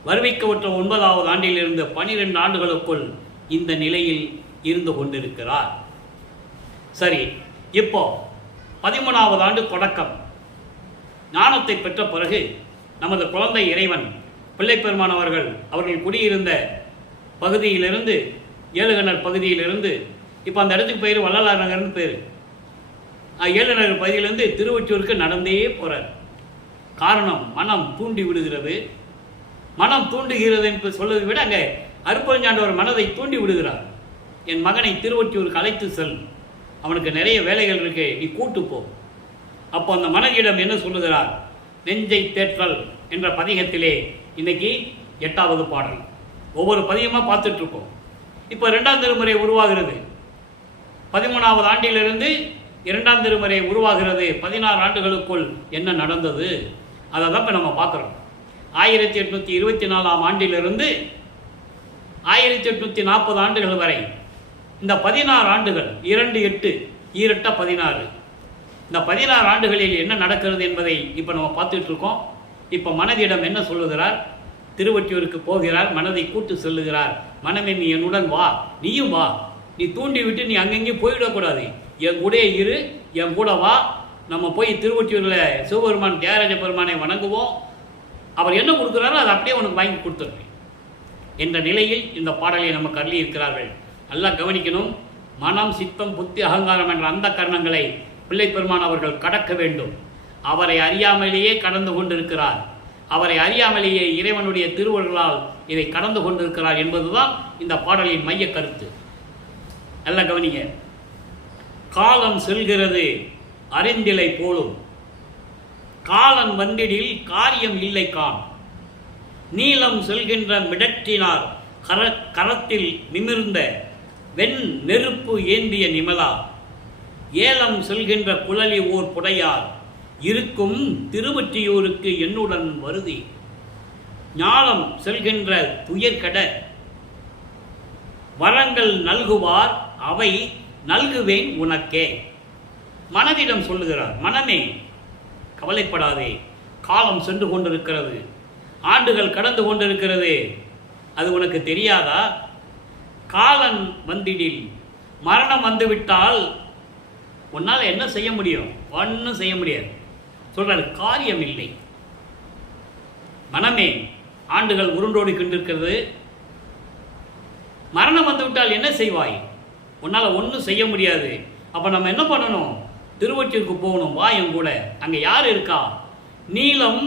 வருவிக்கவுற்ற 9வது ஆண்டிலிருந்து 12 ஆண்டுகளுக்குள் இந்த நிலையில் இருந்து கொண்டிருக்கிறார். சரி, இப்போ 13வது ஆண்டு தொடக்கம். ஞானத்தை பெற்ற பிறகு நமது குழந்தை இறைவன் பிள்ளைப்பெருமான் அவர்கள் குடியிருந்த பகுதியிலிருந்து, ஏழுகணர் பகுதியிலிருந்து, இப்போ அந்த இடத்துக்கு பேர் வள்ளலார் நகர்னு பேர். ஏழுநகர் பகுதியிலிருந்து திருவொற்றியூருக்கு நடந்தே போகிறார். காரணம், மனம் தூண்டி விடுகிறது. மனம் தூண்டுகிறது என்று சொல்வதை விட அங்கே அருப்பஞ்சாண்டவர் மனதை தூண்டி விடுகிறார். என் மகனை திருவொற்றியூருக்கு அழைத்து செல், அவனுக்கு நிறைய வேலைகள் இருக்கு, நீ கூட்டு போ. அப்போ அந்த மனைவியிடம் என்ன சொல்லுகிறார்? நெஞ்சை தேற்றல் என்ற பதிகத்திலே இன்னைக்கு 8வது பாடல். ஒவ்வொரு பதிகமாக பார்த்துட்டு இருக்கோம். இப்போ 2ஆம் திருமுறை உருவாகிறது. 13வது ஆண்டிலிருந்து 2ஆம் திருமுறை உருவாகிறது. 16 ஆண்டுகளுக்குள் என்ன நடந்தது அதை தான் இப்போ நம்ம பார்க்குறோம். 1824ஆம் ஆண்டிலிருந்து 1840 ஆண்டுகள் வரை இந்த 16 ஆண்டுகள், 2 8 16, இந்த 16 ஆண்டுகளில் என்ன நடக்கிறது என்பதை இப்போ நம்ம பார்த்துட்டு இருக்கோம். இப்போ மனதிடம் என்ன சொல்லுகிறார்? திருவொற்றியூருக்கு போகிறார், மனதை கூட்டு செல்லுகிறார். மனமே, நீ என்னுடன் வா, நீயும் வா, நீ தூண்டி விட்டு நீ அங்கங்கேயும் போயிடக்கூடாது, என் கூட இரு, என் கூட வா, நம்ம போய் திருவொற்றியூரில் சிவபெருமான் தியாகராஜ பெருமானை வணங்குவோம், அவர் என்ன கொடுக்குறாரோ அதை அப்படியே உனக்கு வாங்கி கொடுத்துருவேன் என்ற நிலையில் இந்த பாடலை நமக்கு அள்ளி இருக்கிறார்கள். நல்லா கவனிக்கணும். மனம், சித்தம், புத்தி, அகங்காரம் என்ற அந்த கரணங்களை பிள்ளைப்பெருமான் அவர்கள் கடக்க வேண்டும். அவரை அறியாமலேயே கடந்து கொண்டிருக்கிறார். அவரை அறியாமலேயே இறைவனுடைய திருவருளால் இதை கடந்து கொண்டிருக்கிறார் என்பதுதான் இந்த பாடலின் மைய கருத்து. நல்லா கவனிங்க. காலம் செல்கிறது அறிந்திலை போலும், காலன் வந்திடில் காரியம் இல்லை கான், நீளம் செல்கின்ற மிடற்றினார் கரத்தில் நிமிர்ந்த வெண் நெருப்பு ஏந்திய நிமலா, ஏலம் செல்கின்ற குழலி ஓர் புடையார் இருக்கும் திருவொற்றியூருக்கு என்னுடன் வருதி, ஞானம் செல்கின்ற துயர்கட வரங்கள் நல்குவார் அவை நல்குவேன் உனக்கே. மனதிடம் சொல்லுகிறார், மனமே கவலைப்படாதே, காலம் சென்று கொண்டிருக்கிறது, ஆண்டுகள் கடந்து கொண்டிருக்கிறது, அது உனக்கு தெரியாதா? காலன் வந்திடில், மரணம் வந்துவிட்டால் உன்னால் என்ன செய்ய முடியும்? ஒன்றும் செய்ய முடியாது. சொல்றாரு, காரியம் இல்லை. மனமே, ஆண்டுகள் உருண்டோடி கொண்டிருக்கிறது, மரணம் வந்துவிட்டால் என்ன செய்வாய்? உன்னால் ஒன்றும் செய்ய முடியாது. அப்போ நம்ம என்ன பண்ணணும்? திருவொற்றியூருக்கு போகணும். வா என் கூட. அங்கே யார் இருக்கா? நீலம்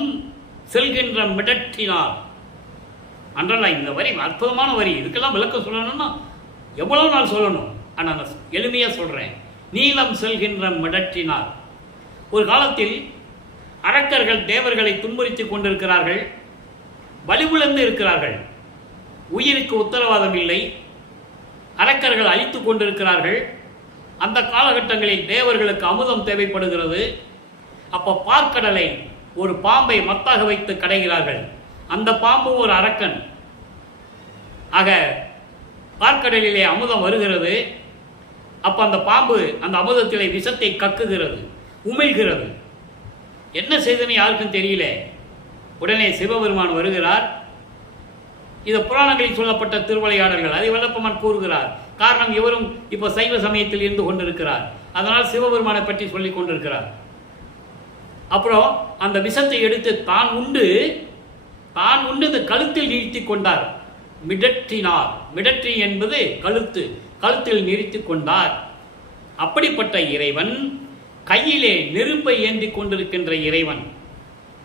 செல்கின்ற மிடற்றினார். அன்றலாம் இந்த வரி அற்புதமான வரி. இதுக்கெல்லாம் விளக்கம் சொல்லணும்னா எவ்வளோ நாள் சொல்லணும். ஆனால் நான் எளிமையாக சொல்கிறேன். நீலம் செல்கின்ற மிடற்றினார். ஒரு காலத்தில் அரக்கர்கள் தேவர்களை துன்புறுத்தி கொண்டிருக்கிறார்கள், வலிவுழந்து இருக்கிறார்கள். உயிருக்கு உத்தரவாதம் இல்லை, அரக்கர்கள் அழித்து கொண்டிருக்கிறார்கள். அந்த காலகட்டங்களில் தேவர்களுக்கு அமுதம் தேவைப்படுகிறது. அப்போ பார்க்கடலை ஒரு பாம்பை மத்தாக வைத்து கடைகிறார்கள். அந்த பாம்பு ஒரு அரக்கன். ஆக பார்க்கடலிலே அமுதம் வருகிறது. அப்போ அந்த பாம்பு அந்த அமுதத்திலே விஷத்தை கக்குகிறது, உமிழ்கிறது. என்ன செய்ததுன்னு யாருக்கும் தெரியல. உடனே சிவபெருமான் வருகிறார். இது புராணங்களில் சொல்லப்பட்ட திருவிளையாடல்கள். அதை வல்லப்பெருமான் கூறுகிறார். காரணம், இவரும் இப்போ சைவ சமயத்தில் இருந்து கொண்டிருக்கிறார். அதனால் சிவபெருமானை பற்றி சொல்லிக் கொண்டிருக்கிறார். அப்புறம் அந்த விஷத்தை எடுத்து தான் உண்டு இந்த கழுத்தில் நிறுத்தி கொண்டார். மிடற்றினார். மிடற்றி என்பது கழுத்தில் நிறுத்தி கொண்டார். அப்படிப்பட்ட இறைவன், கையிலே நெருப்பை ஏந்தி கொண்டிருக்கின்ற இறைவன்,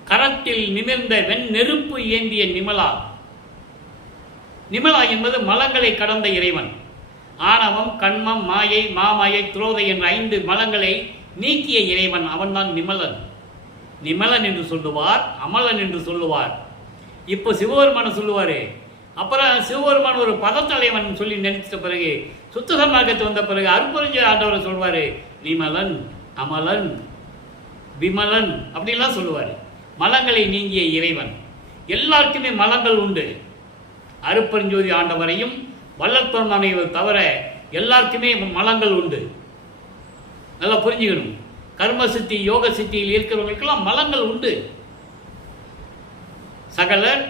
கரத்தில் நிமிர்ந்த நெருப்பு ஏந்திய நிமலா. நிமலா என்பது மலங்களை கடந்த இறைவன். ஆணவம், கண்மம், மாயை, மாமாயை, துரோதை என்ற 5 மலங்களை நீக்கிய இறைவன். அவன்தான் நிமலன். நிமலன் என்று சொல்லுவார், அமலன் என்று சொல்லுவார். இப்போ சிவபெருமான சொல்லுவார். அப்புறம் சிவபெருமான் ஒரு பதத்தலைவன் சொல்லி நினைத்த பிறகு, சுத்த சன்மார்க்கத்து வந்த பிறகு அருட்பெருஞ்சோதி ஆண்டவரை சொல்வார், நிமலன், அமலன், விமலன் அப்படிலாம் சொல்லுவார். மலங்களை நீங்கிய இறைவன். எல்லாருக்குமே மலங்கள் உண்டு. அருட்பெருஞ்சோதி ஆண்டவரையும் வல்லற்பெருமானையும் தவிர எல்லாருக்குமே மலங்கள் உண்டு. நல்லா புரிஞ்சுக்கணும். கர்ம சித்தி, யோக சித்தியில் இருக்கிறவங்களுக்கெல்லாம் மலங்கள் உண்டு. சகலர்,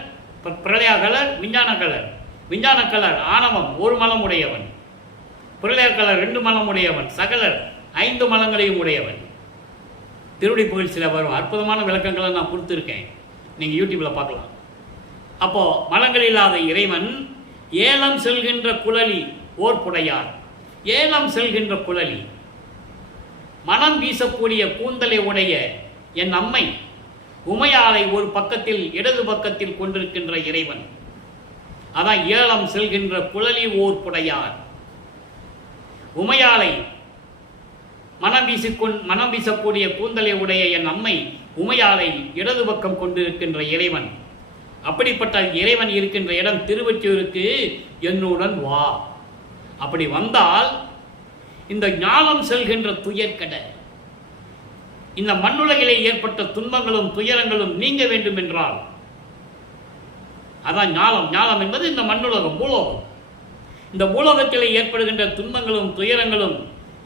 பிரளயகலர், விஞ்ஞானகலர். விஞ்ஞானகலர் ஆணவம், 1 மலம் உடையவன். பிரளயகலர் 2 மலம் உடையவன். சகலர் 5 மலங்களையும் உடையவன். திருவடி புகழ் சில வரும் அற்புதமான விளக்கங்களை நான் கொடுத்துருக்கேன், நீங்கள் யூடியூப்பில் பார்க்கலாம். அப்போ மலங்கள் இல்லாத இறைவன் ஏலம் செல்கின்ற குழலி ஓர் புடையார். ஏலம் செல்கின்ற குழலி, மனம் வீசக்கூடிய கூந்தலை உடைய என் அம்மை உமையாளை ஒரு பக்கத்தில் இடது பக்கத்தில் கொண்டிருக்கின்ற இறைவன். அதான் ஏலம் செல்கின்ற குழலி ஓர் புடையார். உமையாளை மனம் வீசக்கூடிய கூந்தலை உடைய என் அம்மை உமையாளை இடது பக்கம் கொண்டிருக்கின்ற இறைவன். அப்படிப்பட்ட இறைவன் இருக்கின்ற இடம் திருவொற்றியூருக்கு என்னுடன் வா. அப்படி வந்தால் இந்த ஞானம் செல்கின்ற துயர்கட, இந்த மண்ணுலகிலே ஏற்பட்ட துன்பங்களும் துயரங்களும் நீங்க வேண்டும் என்றால், அதான் ஞானம். ஞானம் என்பது இந்த மண்ணுலகம், பூலோகம். இந்த பூலோகத்திலே ஏற்படுகின்ற துன்பங்களும் துயரங்களும்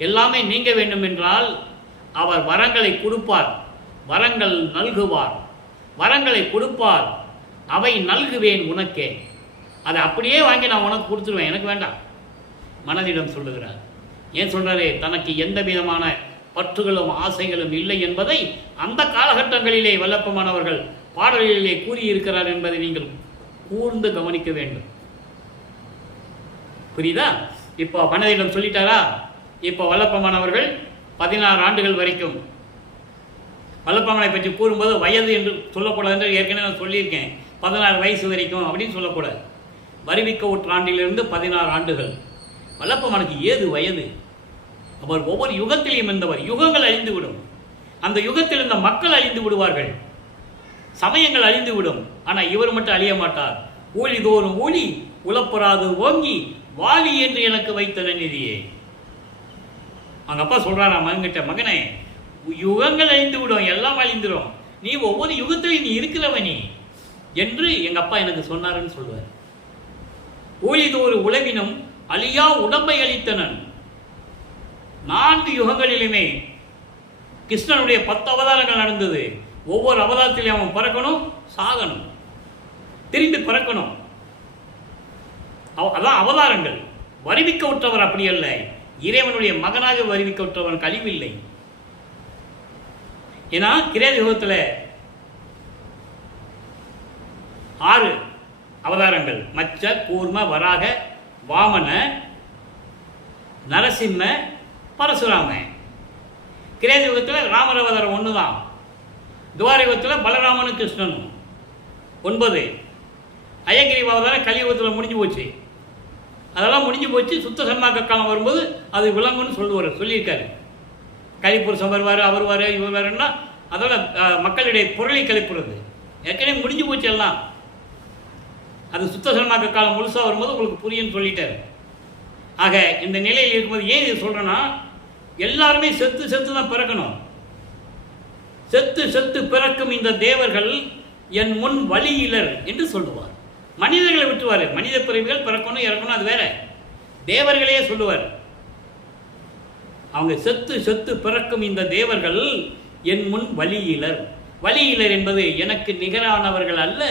எல்லாமே நீங்க வேண்டும் என்றால் அவர் வரங்களை கொடுப்பார், வரங்கள் நல்குவார். வரங்களை கொடுப்பார், அவை நல்குவேன் உனக்கே. அதை அப்படியே வாங்கி நான் உனக்கு கொடுத்துருவேன், எனக்கு வேண்டாம். மனதிடம் சொல்லுகிறார். ஏன் சொல்றாரு? தனக்கு எந்த விதமான பற்றுகளும் ஆசைகளும் இல்லை என்பதை அந்த காலகட்டங்களிலே வல்லப்பமானவர்கள் பாடலிலே கூறியிருக்கிறார் என்பதை நீங்கள் கூர்ந்து கவனிக்க வேண்டும். புரியுதா? இப்போ மனதிடம் சொல்லிட்டாரா? இப்போ வல்லப்பமானவர்கள் 16 ஆண்டுகள் வரைக்கும், வல்லப்பமனை பற்றி கூறும்போது வயது என்று சொல்லக்கூடாது என்று ஏற்கனவே நான் சொல்லியிருக்கேன். 16 வயசு வரைக்கும் அப்படின்னு சொல்லக்கூடாது. வருவிக்க ஊற்றாண்டிலிருந்து 16 ஆண்டுகள். வல்லப்பமனுக்கு ஏது வயது? அவர் ஒவ்வொரு யுகத்திலையும் இருந்தவர். யுகங்கள் அழிந்துவிடும். அந்த யுகத்தில் இருந்த மக்கள் அழிந்து விடுவார்கள், சமயங்கள் அழிந்துவிடும். ஆனால் இவர் மட்டும் அழிய மாட்டார். ஊழிதோறும் ஊழி உழப்பராது ஓங்கி வாலி என்று எனக்கு வைத்த நன்னிதியே. அவங்க அப்பா சொல்றாரா மகன்கிட்ட, மகனே யுகங்கள் அழிந்து விடும், எல்லாம் அழிந்துடும், நீ ஒவ்வொரு யுகத்திலையும் நீ இருக்கிறவனி என்று எங்க அப்பா எனக்கு சொன்னாருன்னு சொல்லுவார். ஊழிதோறு உழவினும் அழியா உடம்பை அளித்தனன். 4 யுகங்களிலுமே கிருஷ்ணனுடைய 10 அவதாரங்கள் நடந்தது. ஒவ்வொரு அவதாரத்திலையும் அவன் பிறக்கணும், சாகணும், திரும்பி பிறக்கணும். அதான் அவதாரங்கள். வருவிக்க விட்டவர் அப்படி அல்ல. இறைவனுடைய மகனாக வருவிக்க விட்டவன் கழிவில்லை. ஏன்னா கிரேத யுகத்தில் 6 அவதாரங்கள், மச்ச, கூர்ம, வராக, வாமன, நரசிம்ம, பரசுராம. கிரேதயுகத்தில் ராமர் அவதாரம் ஒன்று தான். துவாரயுகத்தில் பலராமனும் கிருஷ்ணனும் 9. அயகிரி அவதாரம் கலியுகத்தில் முடிஞ்சு போச்சு. அதெல்லாம் முடிஞ்சு போச்சு. சுத்த சன்மார்க்க காலம் வரும்போது அது விளங்கும்னு சொல்லியிருக்காரு. கலிப்புருஷம் வருவார், அவர் வார், இவர் வாருன்னா அதோட மக்களுடைய பொருளை கழிப்புறது ஏற்கனவே முடிஞ்சு போச்சு எல்லாம். அது சுத்த சன்மார்க்க காலம் முழுசாக வரும்போது உங்களுக்கு புரியும்னு சொல்லிட்டாரு. ஆக இந்த நிலையில் இருக்கும்போது ஏன் இது சொல்கிறேன்னா, எல்லாருமே செத்து செத்து தான் பிறக்கணும். செத்து செத்து பிறக்கும் இந்த தேவர்கள் என் முன் வழியிலர் என்று சொல்லுவார். மனிதர்களை விட்டுவார். மனித பிறவிகள் பிறக்கணும் இறக்கணும் அது வேற. தேவர்களே சொல்லுவார். அவங்க செத்து செத்து பிறக்கும் இந்த தேவர்கள் என் முன் வழியிலர். வழியிலர் என்பது எனக்கு நிகரானவர்கள் அல்ல,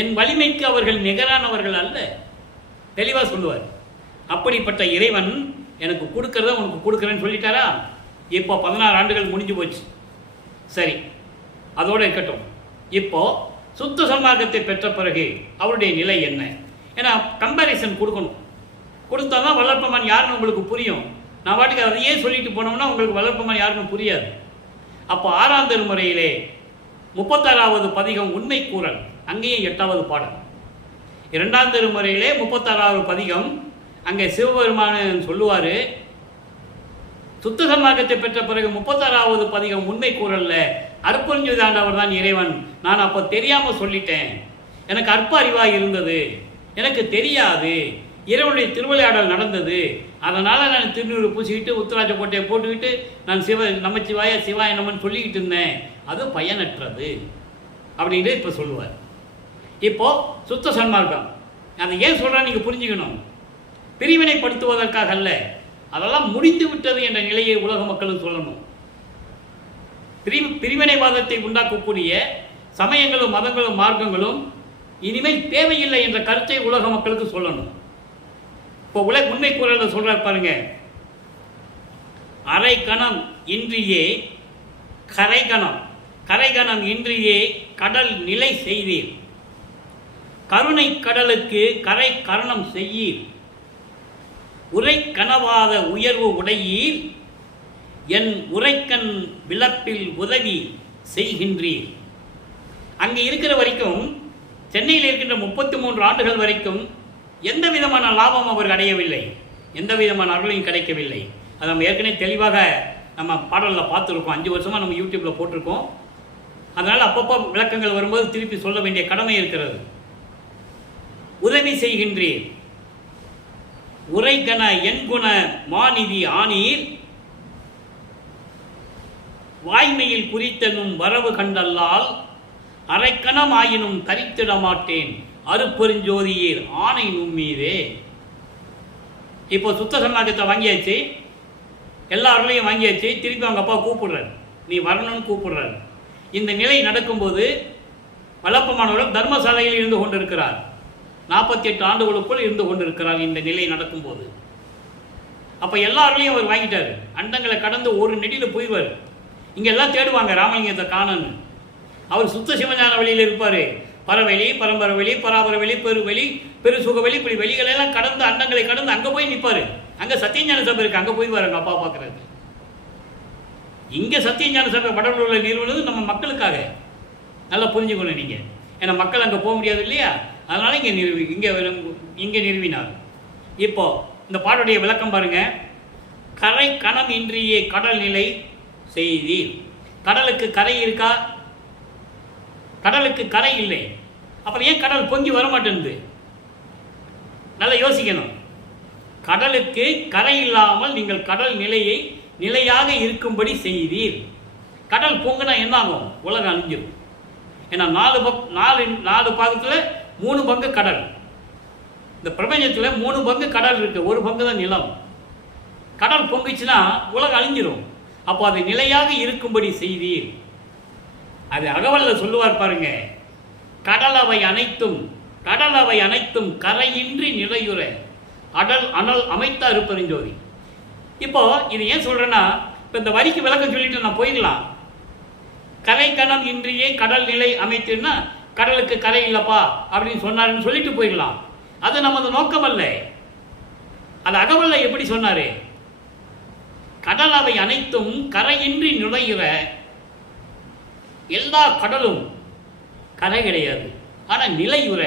என் வலிமைக்கு அவர்கள் நிகரானவர்கள் அல்ல. தெளிவாக சொல்லுவார். அப்படிப்பட்ட இறைவன் எனக்கு கொடுக்கறத உனக்கு கொடுக்குறேன்னு சொல்லிட்டாரா. இப்போ 16 ஆண்டுகள் முடிஞ்சு போச்சு. சரி, அதோடு இருக்கட்டும். இப்போ சுத்த சன்மார்க்கத்தை பெற்ற பிறகு அவருடைய நிலை என்ன? ஏன்னா கம்பேரிசன் கொடுக்கணும். கொடுத்தா தான் வளர்ப்பமான் யாருன்னு உங்களுக்கு புரியும். நான் வாட்டுக்கு அதையே சொல்லிட்டு போனோம்னா உங்களுக்கு வளர்ப்பமான் யாருன்னு புரியாது. அப்போ 6ஆம் திருமுறையிலே 36வது பதிகம் உண்மை கூறல், அங்கேயும் 8வது பாடல். 2ஆம் திருமுறையிலே 36வது பதிகம், அங்கே சிவபெருமான் சொல்லுவார். சுத்த சன்மார்க்கத்தை பெற்ற பிறகு 36வது பதிகம் உண்மை கூறல்ல அற்புஞ்சொய்தி ஆண்டவர் தான் இறைவன். நான் அப்போ தெரியாமல் சொல்லிட்டேன், எனக்கு அற்ப அறிவாக இருந்தது, எனக்கு தெரியாது, இறைவனுடைய திருவிளையாடல் நடந்தது, அதனால் நான் திருநூறு பூசிக்கிட்டு உத்தராட்ச கோட்டையை போட்டுக்கிட்டு நான் நமச்சிவாய சிவாய நமன் சொல்லிக்கிட்டு இருந்தேன், அது பயனற்றது அப்படின்ட்டு இப்போ சொல்லுவார். இப்போது சுத்த சன்மார்க்கம் அதை ஏன் சொல்கிறேன் நீங்கள் புரிஞ்சுக்கணும். பிரிவினைப்படுத்துவதற்காக அல்ல, அதெல்லாம் முடிந்து விட்டது என்ற நிலையை உலக மக்களுக்கு சொல்லணும். பிரிவினைவாதத்தை உண்டாக்கக்கூடிய சமயங்களும் மதங்களும் மார்க்கங்களும் இனிமேல் தேவையில்லை என்ற கருத்தை உலக மக்களுக்கு சொல்லணும். இப்போ உண்மை கூறல சொல்றார் பாருங்க. அரை கணம் இன்றியே கரைகணம், கரைகணம் இன்றியே கடல் நிலை செய்தீர், கருணை கடலுக்கு கரை கரணம் செய்யீர், உரை கனவாத உயர்வு உடையீர், என் உரைக்கண் விளப்பில் உதவி செய்கின்றீர். அங்கே இருக்கிற வரைக்கும், சென்னையில் இருக்கின்ற 33 ஆண்டுகள் வரைக்கும் எந்த விதமான லாபம் அவர் அடையவில்லை, எந்த விதமான அருளையும் கிடைக்கவில்லை. அது நம்ம ஏற்கனவே தெளிவாக நம்ம பாடலில் பார்த்துருக்கோம். 5 வருஷமாக நம்ம யூடியூப்பில் போட்டிருக்கோம். அதனால் அப்பப்போ விளக்கங்கள் வரும்போது திருப்பி சொல்ல வேண்டிய கடமை இருக்கிறது. உதவி செய்கின்றீர், உரைகன எண்குண மாநிதி ஆனீர், வாய்மையில் குறித்தனும் வரவு கண்டல்லால் அரைக்கணம் ஆயினும் தரித்திட மாட்டேன் அருப்பெருஞ்சோதியீர் ஆணை நும்மீதே. இப்போ சுத்த சன்மார்க்கத்தை வாங்கியாச்சு, எல்லாருலையும் வாங்கியாச்சு. திருப்பி அவங்க அப்பா கூப்பிடுறாரு, நீ வரணும்னு கூப்பிடுறாரு. இந்த நிலை நடக்கும்போது வளப்பமானவர் தர்மசாலையில் இருந்து கொண்டிருக்கிறார். 48 ஆண்டுகளுக்குள் இருந்து கொண்டிருக்கிறார் இந்த நிலை நடக்கும்போது. அப்போ எல்லாருலையும் அவர் வாங்கிட்டார். அண்டங்களை கடந்து ஒரு நெடியில் போயிடுவார். இங்கே எல்லாம் தேடுவாங்க ராமலிங்கத்தை காணன்னு. அவர் சுத்த சிவஞான வெளியில் இருப்பார். பரவெளி, பரம்பரவெளி, பராபரவெளி, பெருவெளி, பெருசுகவெளி, இப்படி வெளிகளெல்லாம் கடந்து அண்டங்களை கடந்து அங்கே போய் நிற்பார். அங்கே சத்தியஞான சபை இருக்குது, அங்கே போயிடுவார் எங்கள் அப்பா பார்க்குறது. இங்கே சத்தியஞான சபை வடலூரில் நிறுவனது நம்ம மக்களுக்காக. நல்லா புரிஞ்சுக்கணும் நீங்கள். ஏன்னா மக்கள் அங்கே போக முடியாது இல்லையா, அதனால் இங்கே நிறுவினார். இப்போ இந்த பாட்டுடைய விளக்கம் பாருங்க. கரை கணம் இன்றியே கடல் நிலை செய்தீர். கடலுக்கு கரை இருக்கா? கடலுக்கு கரை இல்லை. அப்புறம் ஏன் கடல் பொங்கி வரமாட்டேங்குது? நல்லா யோசிக்கணும். கடலுக்கு கரை இல்லாமல் நீங்கள் கடல் நிலையை நிலையாக இருக்கும்படி செய்தீர். கடல் பொங்குனா என்ன ஆகும்? உலகம் அழிஞ்சிடும். ஏன்னா 4 பாகத்தில் 3 பங்கு கடல். இந்த பிரபஞ்சத்தில் 3 பங்கு கடல் இருக்குது, 1 பங்கு தான் நிலம். கடல் பொங்குச்சுன்னா உலகம் அழிஞ்சிடும். அப்போ அது நிலையாக இருக்கும்படி செய்தீர். அது அகவலில் சொல்லுவார் பாருங்க. கடலவை அனைத்தும் கரையின்றி நிலையுற அடல் அனல் அமைத்த அருப்பெருஞ்சோதி. இப்போ இது ஏன் சொல்றேன்னா, இப்போ இந்த வரிக்கு விளக்கம் சொல்லிட்டு நான் போயிடலாம். கரை கணம் இன்றியே கடல் நிலை அமைத்துன்னா கடலுக்கு கரை இல்லைப்பா அப்படின்னு சொன்னாருன்னு சொல்லிட்டு போயிடலாம். அது நமது நோக்கம் அல்ல. அது அகவல்ல எப்படி சொன்னாரு? கடல் அவை அனைத்தும் கரையின்றி நுழைகிற எல்லா கடலும் கரை கிடையாது, ஆனால் நிலையுற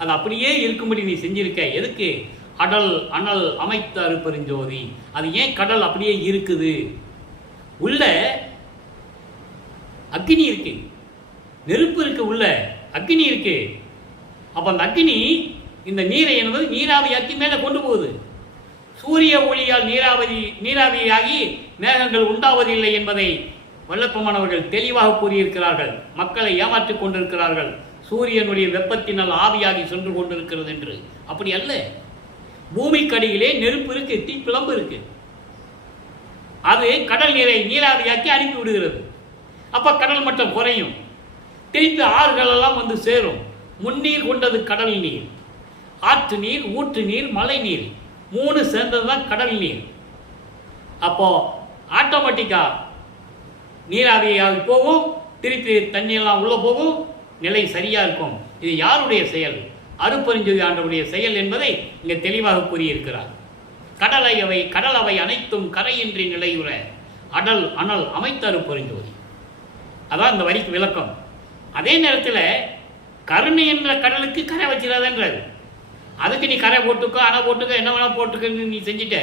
அது அப்படியே இருக்கும்படி நீ செஞ்சிருக்க. எதுக்கு? அடல் அனல் அமைத்த அருப்பெருஞ்சோதி. அது ஏன் கடல் அப்படியே இருக்குது? உள்ள அக்னி இருக்கு, நெருப்பு இருக்கு, உள்ள அக்னி இருக்கு. அப்போ அந்த அக்னி இந்த நீரை என்பது நீராவியாக்கி மேலே கொண்டு போகுது. சூரிய ஒளியால் நீராவியாகி மேகங்கள் உண்டாவதில்லை என்பதை வல்லப்பமானவர்கள் தெளிவாக கூறியிருக்கிறார்கள். மக்களை ஏமாற்றிக் கொண்டிருக்கிறார்கள். சூரியனுடைய வெப்பத்தினால் ஆவியாகி சென்று கொண்டிருக்கிறது என்று. அப்படி அல்ல. பூமிக்கடியிலே நெருப்பு இருக்கு, தீப்பிழம்பு இருக்கு. அது கடல் நீரை நீராவியாக்கி அனுப்பி விடுகிறது. அப்ப கடல் மட்டம் குறையும், திருப்பி ஆறுகள் எல்லாம் வந்து சேரும். முன்னீர் கொண்டது கடல் நீர், ஆற்று நீர், ஊற்று நீர், மழை நீர், மூணு சேர்ந்தது தான் கடல் நீர். அப்போ ஆட்டோமேட்டிக்கா நீராவியாகி போகும், திருப்பி தண்ணியெல்லாம் உள்ள போகும், நிலை சரியா இருக்கும். இது யாருடைய செயல்? அருப்பெருஞ்சோதி ஆண்டவருடைய செயல் என்பதை இங்கே தெளிவாக கூறியிருக்கிறார். கடல் அவை அனைத்தும் கரையின்றி நிலையுற அடல் அனல் அமைத்த அருப்பெருஞ்சோதி. அதான் இந்த வரிக்கு விளக்கம். அதே நேரத்தில் கருணை என்ற கடலுக்கு கரை வச்சிடாதன்றது. அதுக்கு நீ கரை போட்டுக்கோ, அணை போட்டுக்கோ, என்ன வேணா போட்டுக்கன்னு நீ செஞ்சிட்ட.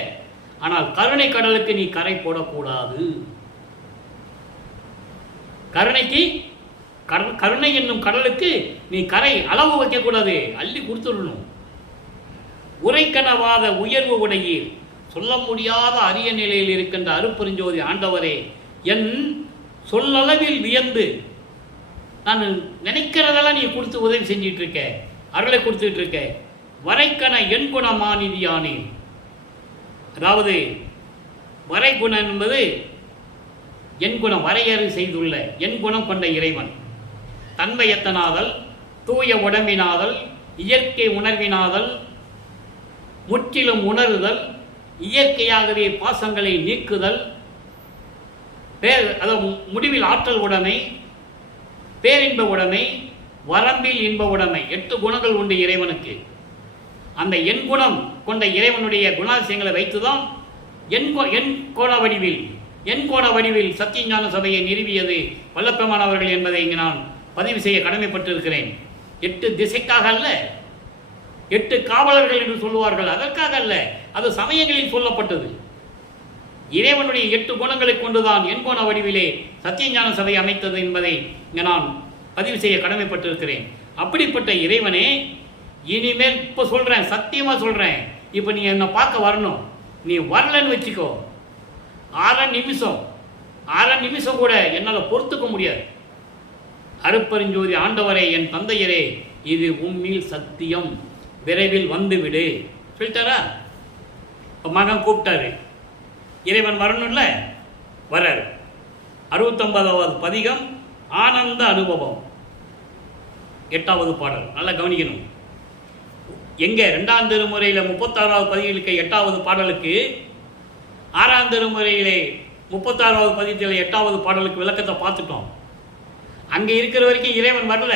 ஆனால் கருணை கடலுக்கு நீ கரை போடக்கூடாது. கருணைக்கு கருணை என்னும் கடலுக்கு நீ கரை அளவு வைக்கக்கூடாது, அள்ளி கொடுத்துடணும். உரைக்கனவாத உயர்வு உடையீர், சொல்ல முடியாத அரிய நிலையில் இருக்கின்ற அருப்பெருஞ்சோதி ஆண்டவரே, என் சொல்லளவில் வியந்து நான் நினைக்கிறதெல்லாம் நீ கொடுத்து உதவி செஞ்சிட்டு இருக்க, அருளை கொடுத்துட்டு இருக்க. வரைக்கன என் குணமானிதியானே, அதாவது வரைகுணம் என்பது என் குணம் வரையறை செய்துள்ள என் குணம் கொண்ட இறைவன். தன்மையத்தனாதல், தூய உடம்பினாதல், இயற்கை உணர்வினாதல், முற்றிலும் உணருதல், இயற்கையாகவே பாசங்களை நீக்குதல், முடிவில் ஆற்றல் உடைமை, பேரின்ப உடைமை, வரம்பில் இன்ப உடைமை, 8 குணங்கள் உண்டு இறைவனுக்கு. அந்த எண் குணம் கொண்ட இறைவனுடைய குணாதிசயங்களை வைத்துதான் எண் கோண வடிவில் சத்தியஞான சபையை நிறுவியது வல்லப்பெருமான் அவர்கள் என்பதை இங்கு நான் பதிவு செய்ய கடமைப்பட்டிருக்கிறேன். 8 திசைக்காக அல்ல, 8 காவலர்கள் என்று சொல்லுவார்கள், அதற்காக அல்ல. அது சமயங்களில் சொல்லப்பட்டது. இறைவனுடைய 8 குணங்களை கொண்டுதான் எண்கோண வடிவிலே சத்தியஞான சபை அமைத்தது என்பதை இங்கே நான் பதிவு செய்ய கடமைப்பட்டிருக்கிறேன். அப்படிப்பட்ட இறைவனே, இனிமேல் இப்போ சொல்கிறேன், சத்தியமாக சொல்கிறேன், இப்போ நீ என்னை பார்க்க வரணும். நீ வரலன்னு வச்சுக்கோ, 6 நிமிஷம் கூட என்னால் பொறுத்துக்க முடியாது. அருப்பெருஞ்சோதி ஆண்டவரே, என் தந்தையரே, இது உண்மையில் சத்தியம், விரைவில் வந்துவிடு சொல்லிட்டாரா? இப்போ மகன் கூப்பிட்டாரு, இறைவன் வரணும்ல, வராரு. 69வது பதிகம் ஆனந்த அனுபவம், 8வது பாடல். நல்லா கவனிக்கணும். எங்கே 2ஆம் திருமுறையில் 36வது பதிகளுக்கு 8வது பாடலுக்கு, 6ஆம் திருமுறையிலே 36வது பதியத்தில் 8வது பாடலுக்கு விளக்கத்தை பார்த்துட்டோம். அங்கே இருக்கிற வரைக்கும் இறைவன் வரல.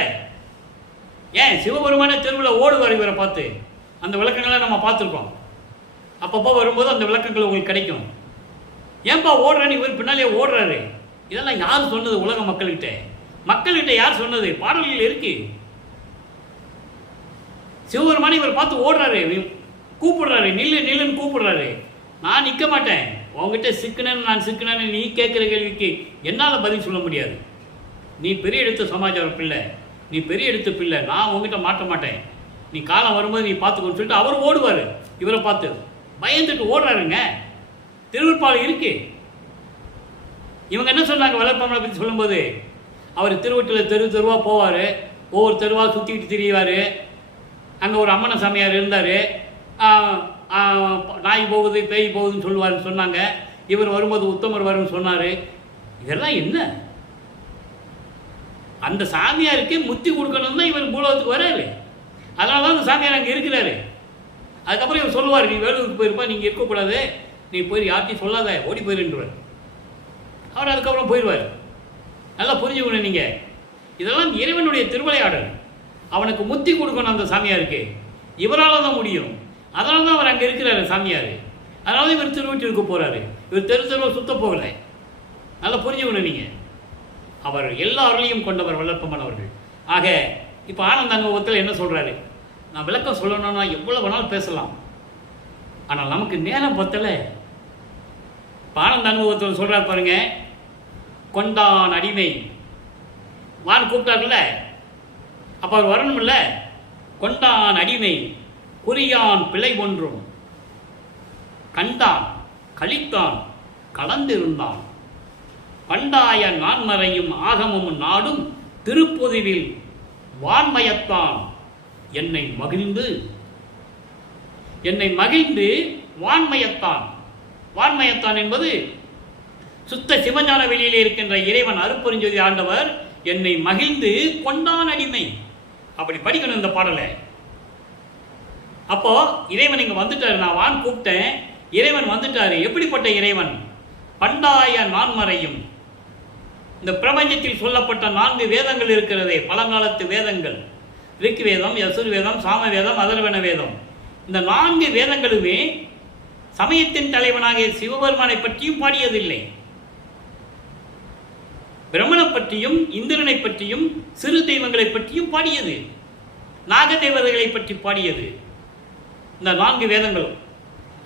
ஏன்? சிவபெருமான தெருவில் ஓடுவார் இவரை பார்த்து. அந்த விளக்கங்களை நம்ம பார்த்துருக்கோம். அப்பப்போ வரும்போது அந்த விளக்கங்கள் உங்களுக்கு கிடைக்கும். ஏன்பா ஓடுறேன்னு இவர் பின்னாலே ஓடுறாரு? இதெல்லாம் யார் சொன்னது? உலக மக்கள்கிட்ட யார் சொன்னது? பாடல்கள் இருக்கு. சிவபெருமான இவர் பார்த்து ஓடுறாரு, கூப்பிடுறாரு, நில்லுன்னு கூப்பிடுறாரு. நான் நிற்க மாட்டேன், உங்ககிட்ட சிக்கனன்னு நான் சிக்கனன்னு நீ கேட்குற கேள்விக்கு என்னால் பதில் சொல்ல முடியாது. நீ பெரிய எடுத்த சமாச்சார பிள்ளை, நீ பெரிய எடுத்த பிள்ளை, நான் உங்ககிட்ட மாட்ட மாட்டேன், நீ காலம் வரும்போது நீ பார்த்துக்கோன்னு சொல்லிட்டு அவர் ஓடுவார். இவரை பார்த்து பயந்துட்டு ஓடுறாருங்க. திருவருட்பால் இருக்கு. இவங்க என்ன சொன்னாங்க வளர்ப்பாமலை பற்றி சொல்லும்போது? அவர் திருவட்டில் தெருவாக போவார், ஒவ்வொரு தெருவாக சுற்றிக்கிட்டு திரிவார். அங்கே ஒரு அம்மன சாமியார் இருந்தார், நாய் போகுது பேய் போகுதுன்னு சொன்னாங்க. இவர் வரும்போது உத்தமர் வரும்னு சொன்னார். இதெல்லாம் என்ன? அந்த சாமியாருக்கு முத்தி கொடுக்கணும் தான் இவர் பூலோகத்துக்கு வராரு. அதனால தான் அந்த சாமியார் அங்கே இருக்கிறாரு. அதுக்கப்புறம் இவர் சொல்லுவார், நீ வேலூருக்கு போயிருப்பா, நீங்கள் இருக்கக்கூடாது, நீ போய் யார்ட்டையும் சொல்லாத, ஓடி போயிருன்றார். அவர் அதுக்கப்புறம் போயிடுவார். நல்லா புரிஞ்சுக்கணும் நீங்கள். இதெல்லாம் இறைவனுடைய திருவிளையாடல். அவனுக்கு முத்தி கொடுக்கணும் அந்த சாமியாருக்கு. இவரால் தான் முடியும். அதனால தான் அவர் அங்கே இருக்கிறாரு சாமியார். அதனால இவர் திருவொற்றியூருக்கு போகிறாரு. இவர் தெருவில் சுத்த போகலை. நல்லா புரிஞ்சுக்கணும் நீங்கள். அவர் எல்லா அருளையும் கொண்டவர் வல்லப்பம்மன் அவர்கள். ஆக இப்போ ஆனந்த அனுபவத்தில் என்ன சொல்கிறாரு? நான் விளக்கம் சொல்லணும்னா எவ்வளோ வேணாலும் பேசலாம், ஆனால் நமக்கு நேரம் பத்தலை. இப்போ ஆனந்த அனுபவத்தில் சொல்கிறார் பாருங்க, கொண்டான் அடிமை வான்னு கூப்பிட்டார்ல, அப்போ அவர் வரணும்ல. கொண்டான் அடிமை குறியான் பிழை ஒன்றும் கண்டான் கழித்தான் கலந்திருந்தான் பண்டாய நான்மறையும் ஆகமும் நாடும் திருப்பொதுவில் வான்மயத்தான் என்னை மகிழ்ந்து வான்மயத்தான். வான்மயத்தான் என்பது சுத்த சிவஞான வெளியிலே இருக்கின்ற இறைவன் அருட்பெருஞ்சோதி ஆண்டவர் என்னை மகிழ்ந்து கொண்டான் அடிமை. அப்படி படிக்கணும் இந்த பாடலை. அப்போ இறைவன் இங்கே வந்துட்டாரு. நான் வான் கூப்பிட்டேன், இறைவன் வந்துட்டாரு. எப்படிப்பட்ட இறைவன்? பண்டாய நான்மறையும், இந்த பிரபஞ்சத்தில் சொல்லப்பட்ட 4 வேதங்கள் இருக்கிறதே, பழங்காலத்து வேதங்கள், ரிக் வேதம், யசுர் வேதம், சாம வேதம், அதர்வன வேதம். இந்த 4 வேதங்களுமே சமயத்தின் தலைவனாகிய சிவபெருமானை பற்றியும் பாடியதில்லை. பிரம்மனை பற்றியும் இந்திரனை பற்றியும் சிறு தெய்வங்களை பற்றியும் பாடியது, நாகதேவதைகளை பற்றி பாடியது இந்த 4 வேதங்களும்.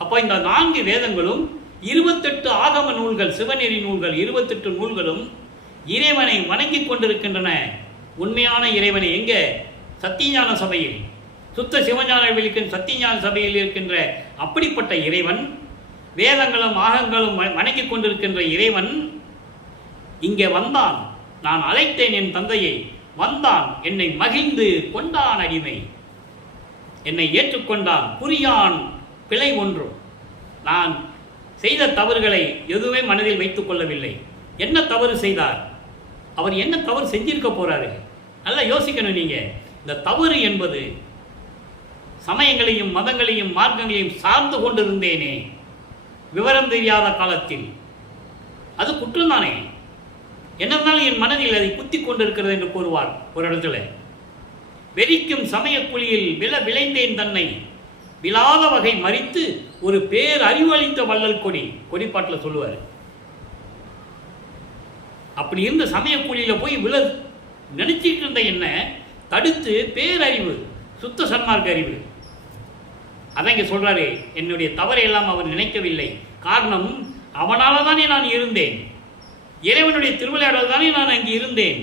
அப்போ இந்த 4 வேதங்களும் 28 ஆகம நூல்கள், சிவநெறி நூல்கள் 28 நூல்களும் இறைவனை வணங்கி கொண்டிருக்கின்றன. உண்மையான இறைவனை எங்கே? சத்தியஞான சபையில், சுத்த சிவஞான வெளிக்கும் சத்தியஞான சபையில் இருக்கின்ற அப்படிப்பட்ட இறைவன், வேதங்களும் ஆகங்களும் வணங்கி கொண்டிருக்கின்ற இறைவன் இங்கே வந்தான். நான் அழைத்தேன் என் தந்தையை, வந்தான், என்னை மகிழ்ந்து கொண்டான் அடிமை, என்னை ஏற்றுக்கொண்டான். புரியான் பிழை ஒன்றும், நான் செய்த தவறுகளை எதுவுமே மனதில் வைத்துக் கொள்ளவில்லை. என்ன தவறு செய்தார்? அவர் என்ன தவறு செஞ்சிருக்க போறாரு? நல்லா யோசிக்கணும் நீங்க. இந்த தவறு என்பது சமயங்களையும் மதங்களையும் மார்க்கங்களையும் சார்ந்து கொண்டிருந்தேனே விவரம் தெரியாத காலத்தில், அது குற்றம் தானே. என்னன்னாலும் என் மனதில் அதை குத்தி கொண்டிருக்கிறது என்று கூறுவார் ஒரு இடத்துல. வெறிக்கும் சமய குழியில் விளைந்தேன் தன்னை விழாத வகை மறித்து ஒரு பேர் அறிவளித்த வள்ளல் கொடிப்பாட்டில் சொல்லுவார். அப்படி இருந்த சமய குழியில போய் நினைச்சிட்டு இருந்த என்ன தடுத்து பேரறிவு, சுத்த சன்மார்க்க அறிவு, அதான் இங்க சொல்றாரு. என்னுடைய தவறை எல்லாம் அவர் நினைக்கவில்லை. காரணம், அவனால தானே நான் இருந்தேன், இறைவனுடைய திருவிளையாடல் தானே நான் அங்கே இருந்தேன்.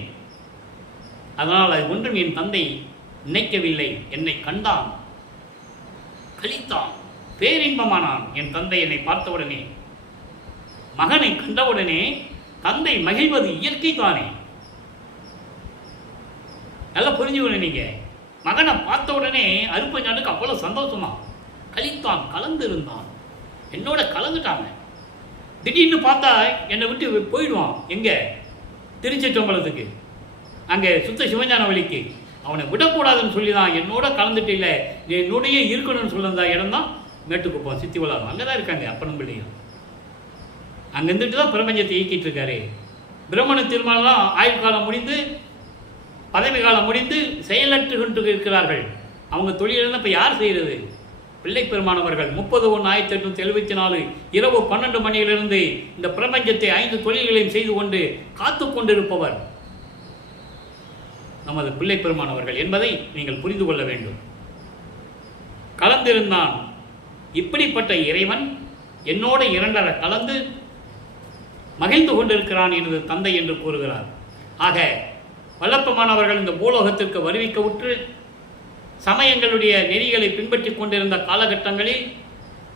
அதனால் அது ஒன்றும் என் தந்தை நினைக்கவில்லை. என்னை கண்டான், கழித்தான், பேரின்பமானான். என் தந்தை என்னை பார்த்தவுடனே, மகனை கண்டவுடனே தந்தை மகிழ்வது இயற்கை தானே. நல்லா புரிஞ்சுக்கணும் நீங்க. மகனை பார்த்த உடனே அருப்பஞானுக்கு அவ்வளவு சந்தோஷமா, கழித்தான், கலந்திருந்தான், என்னோட கலந்துட்டாங்க. திடீர்னு பார்த்தா என்னை விட்டு போயிடுவான். எங்க? திருச்சிற்றம்பலத்துக்கு, அங்கே சுத்த சிவஞான வழிக்கு. அவனை விடக்கூடாதுன்னு சொல்லி தான் என்னோட கலந்துட்டு இல்லை, என்னுடைய இருக்கணும்னு சொல்லியிருந்தா இடம் தான் மேட்டுக்குப்போம், சித்தி வளாகம். அங்கே தான் இருக்காங்க அப்பனும் பிள்ளையும். அங்கே இருந்துட்டு தான் பிரபஞ்சத்தை இயக்கிட்டு இருக்காரு. பிரம்மண திருமணம் ஆயுள் காலம் முடிந்து, பதவி காலம் முடிந்து செயலற்று கொண்டு இருக்கிறார்கள். அவங்க தொழில் இப்போ யார் செய்கிறது? பிள்ளை பெருமானவர்கள் 30/1/1874 இரவு 12 மணியிலிருந்து இந்த பிரபஞ்சத்தை 5 தொழில்களையும் செய்து கொண்டு காத்து கொண்டிருப்பவர் நமது பிள்ளை பெருமானவர்கள் என்பதை நீங்கள் புரிந்து கொள்ள வேண்டும். கலந்திருந்தான். இப்படிப்பட்ட இறைவன் என்னோட 2 கலந்து மகிழ்ந்து கொண்டிருக்கிறான் எனது தந்தை என்று கூறுகிறார். ஆக வல்லப்பமானவர்கள் இந்த பூலோகத்திற்கு வருவிக்க உற்று சமயங்களுடைய நெறிகளை பின்பற்றி கொண்டிருந்த காலகட்டங்களில்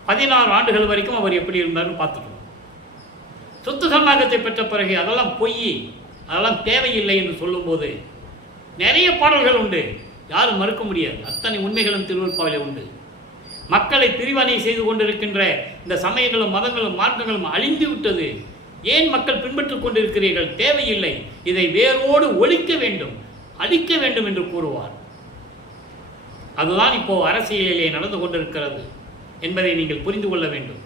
16 ஆண்டுகள் வரைக்கும் அவர் எப்படி இருந்தார்னு பார்த்துட்டோம். சுத்த சன்மார்க்கத்தை பெற்ற பிறகு அதெல்லாம் பொய், அதெல்லாம் தேவையில்லை என்று சொல்லும்போது நிறைய பாடல்கள் உண்டு, யாரும் மறுக்க முடியாது. அத்தனை உண்மைகளும் திருவருட்பாவிலே உண்டு. மக்களை பிரிவினை செய்து கொண்டிருக்கின்ற இந்த சமயங்களும் மதங்களும் மார்க்கங்களும் அழிந்து விட்டது. ஏன் மக்கள் பின்பற்றிக் கொண்டிருக்கிறீர்கள்? தேவையில்லை, இதை வேரோடு ஒழிக்க வேண்டும், அழிக்க வேண்டும் என்று கூறுவார். அதுதான் இப்போ அரசியலிலே நடந்து கொண்டிருக்கிறது என்பதை நீங்கள் புரிந்து கொள்ள வேண்டும்.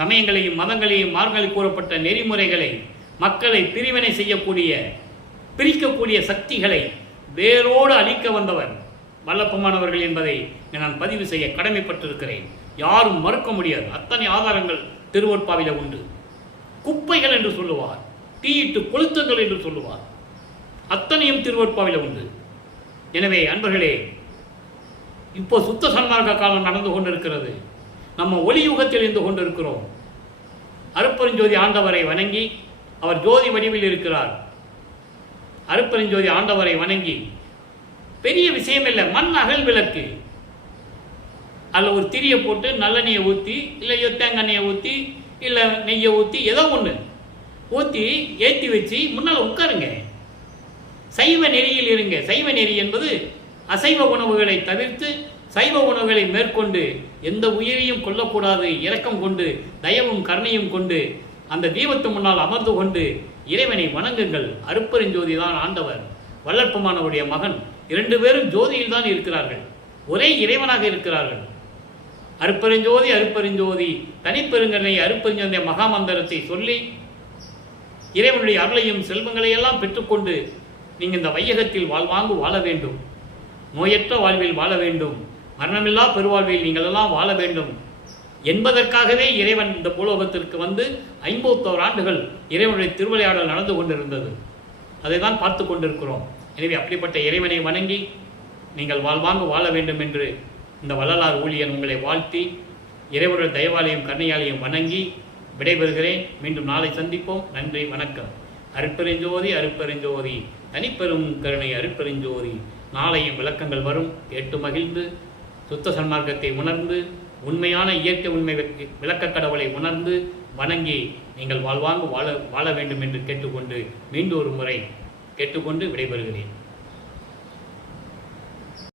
சமயங்களையும் மதங்களையும் மார்க்கங்களில் கூறப்பட்ட நெறிமுறைகளை, மக்களை பிரிவினை செய்யக்கூடிய, பிரிக்கக்கூடிய சக்திகளை வேரோடு அழிக்க வந்தவர் வல்லப்பமானவர்கள் என்பதை நான் பதிவு செய்ய கடமைப்பட்டிருக்கிறேன். யாரும் மறுக்க முடியாது. அத்தனை ஆதாரங்கள் திருவொற்பாவில உண்டு. குப்பைகள் என்று சொல்லுவார், தீயிட்டு கொளுத்துங்கள் என்று சொல்லுவார். அத்தனையும் திருவொற்பாவில உண்டு. எனவே அன்பர்களே, இப்போ சுத்த சன்மார்க்க காலம் நடந்து கொண்டிருக்கிறது. நம்ம ஒளியுகத்தில் இருந்து கொண்டிருக்கிறோம். அருட்பெருஞ்சோதி ஆண்டவரை வணங்கி, அவர் ஜோதி வடிவில் இருக்கிறார். அருட்பெருஞ்சோதி ஆண்டவரை வணங்கி, பெரிய விஷயம் இல்லை, மண் அகல் விளக்கு, அதில் ஒரு திரியை போட்டு நல்லெண்ணெயை ஊற்றி, இல்லை தேங்காய் ஊற்றி, இல்லை நெய்யை ஊற்றி, ஏதோ ஒன்று ஊற்றி ஏற்றி வச்சு முன்னால் உட்காருங்க. சைவ நெறியில் இருங்க. சைவ நெறி என்பது அசைவ உணவுகளை தவிர்த்து சைவ உணவுகளை மேற்கொண்டு எந்த உயிரையும் கொல்லக்கூடாது, இரக்கம் கொண்டு தயவும் கருணையும் கொண்டு அந்த தீபத்து முன்னால் அமர்ந்து கொண்டு இறைவனை வணங்குங்கள். அருட்பெருஞ்சோதி தான் ஆண்டவர், வல்லற்பமானவருடைய மகன். 2 பேரும் ஜோதியில் தான் இருக்கிறார்கள், ஒரே இறைவனாக இருக்கிறார்கள். அருட்பெருஞ்சோதி அருட்பெருஞ்சோதி தனிப்பெருங்கனை அருட்பெருஞ்சோதிய மகாமந்திரத்தை சொல்லி இறைவனுடைய அருளையும் செல்வங்களையெல்லாம் பெற்றுக்கொண்டு நீங்கள் இந்த வையகத்தில் வாழ்வாங்கு வாழ வேண்டும். நோயற்ற வாழ்வில் வாழ வேண்டும். மரணமில்லா பெருவாழ்வில் நீங்கள் எல்லாம் வாழ வேண்டும் என்பதற்காகவே இறைவன் இந்த பூலோகத்திற்கு வந்து 51 ஆண்டுகள் இறைவனுடைய திருவிளையாடல் நடந்து கொண்டிருந்தது. அதை தான் பார்த்து கொண்டிருக்கிறோம். எனவே அப்படிப்பட்ட இறைவனை வணங்கி நீங்கள் வாழ்வாங்கு வாழ வேண்டும் என்று இந்த வள்ளலார் ஊழியன் உங்களை வாழ்த்தி இறைவனுடைய தயவாலையும் கருணையாலையும் வணங்கி விடைபெறுகிறேன். மீண்டும் நாளை சந்திப்போம். நன்றி, வணக்கம். அருட்பெருஞ்சோதி அருட்பெருஞ்சோதி தனிப்பெரும் கருணை அருட்பெருஞ்சோதி. நாளையும் விளக்கங்கள் வரும். கேட்டு மகிழ்ந்து சுத்த சன்மார்க்கத்தை உணர்ந்து உண்மையான இயற்கை உண்மை விளக்க கடவுளை உணர்ந்து வணங்கி நீங்கள் வாழ்வாங்கு வாழ வேண்டும் என்று கேட்டுக்கொண்டு மீண்டும் ஒரு முறை கேட்டுக்கொண்டு விடைபெறுகிறேன்.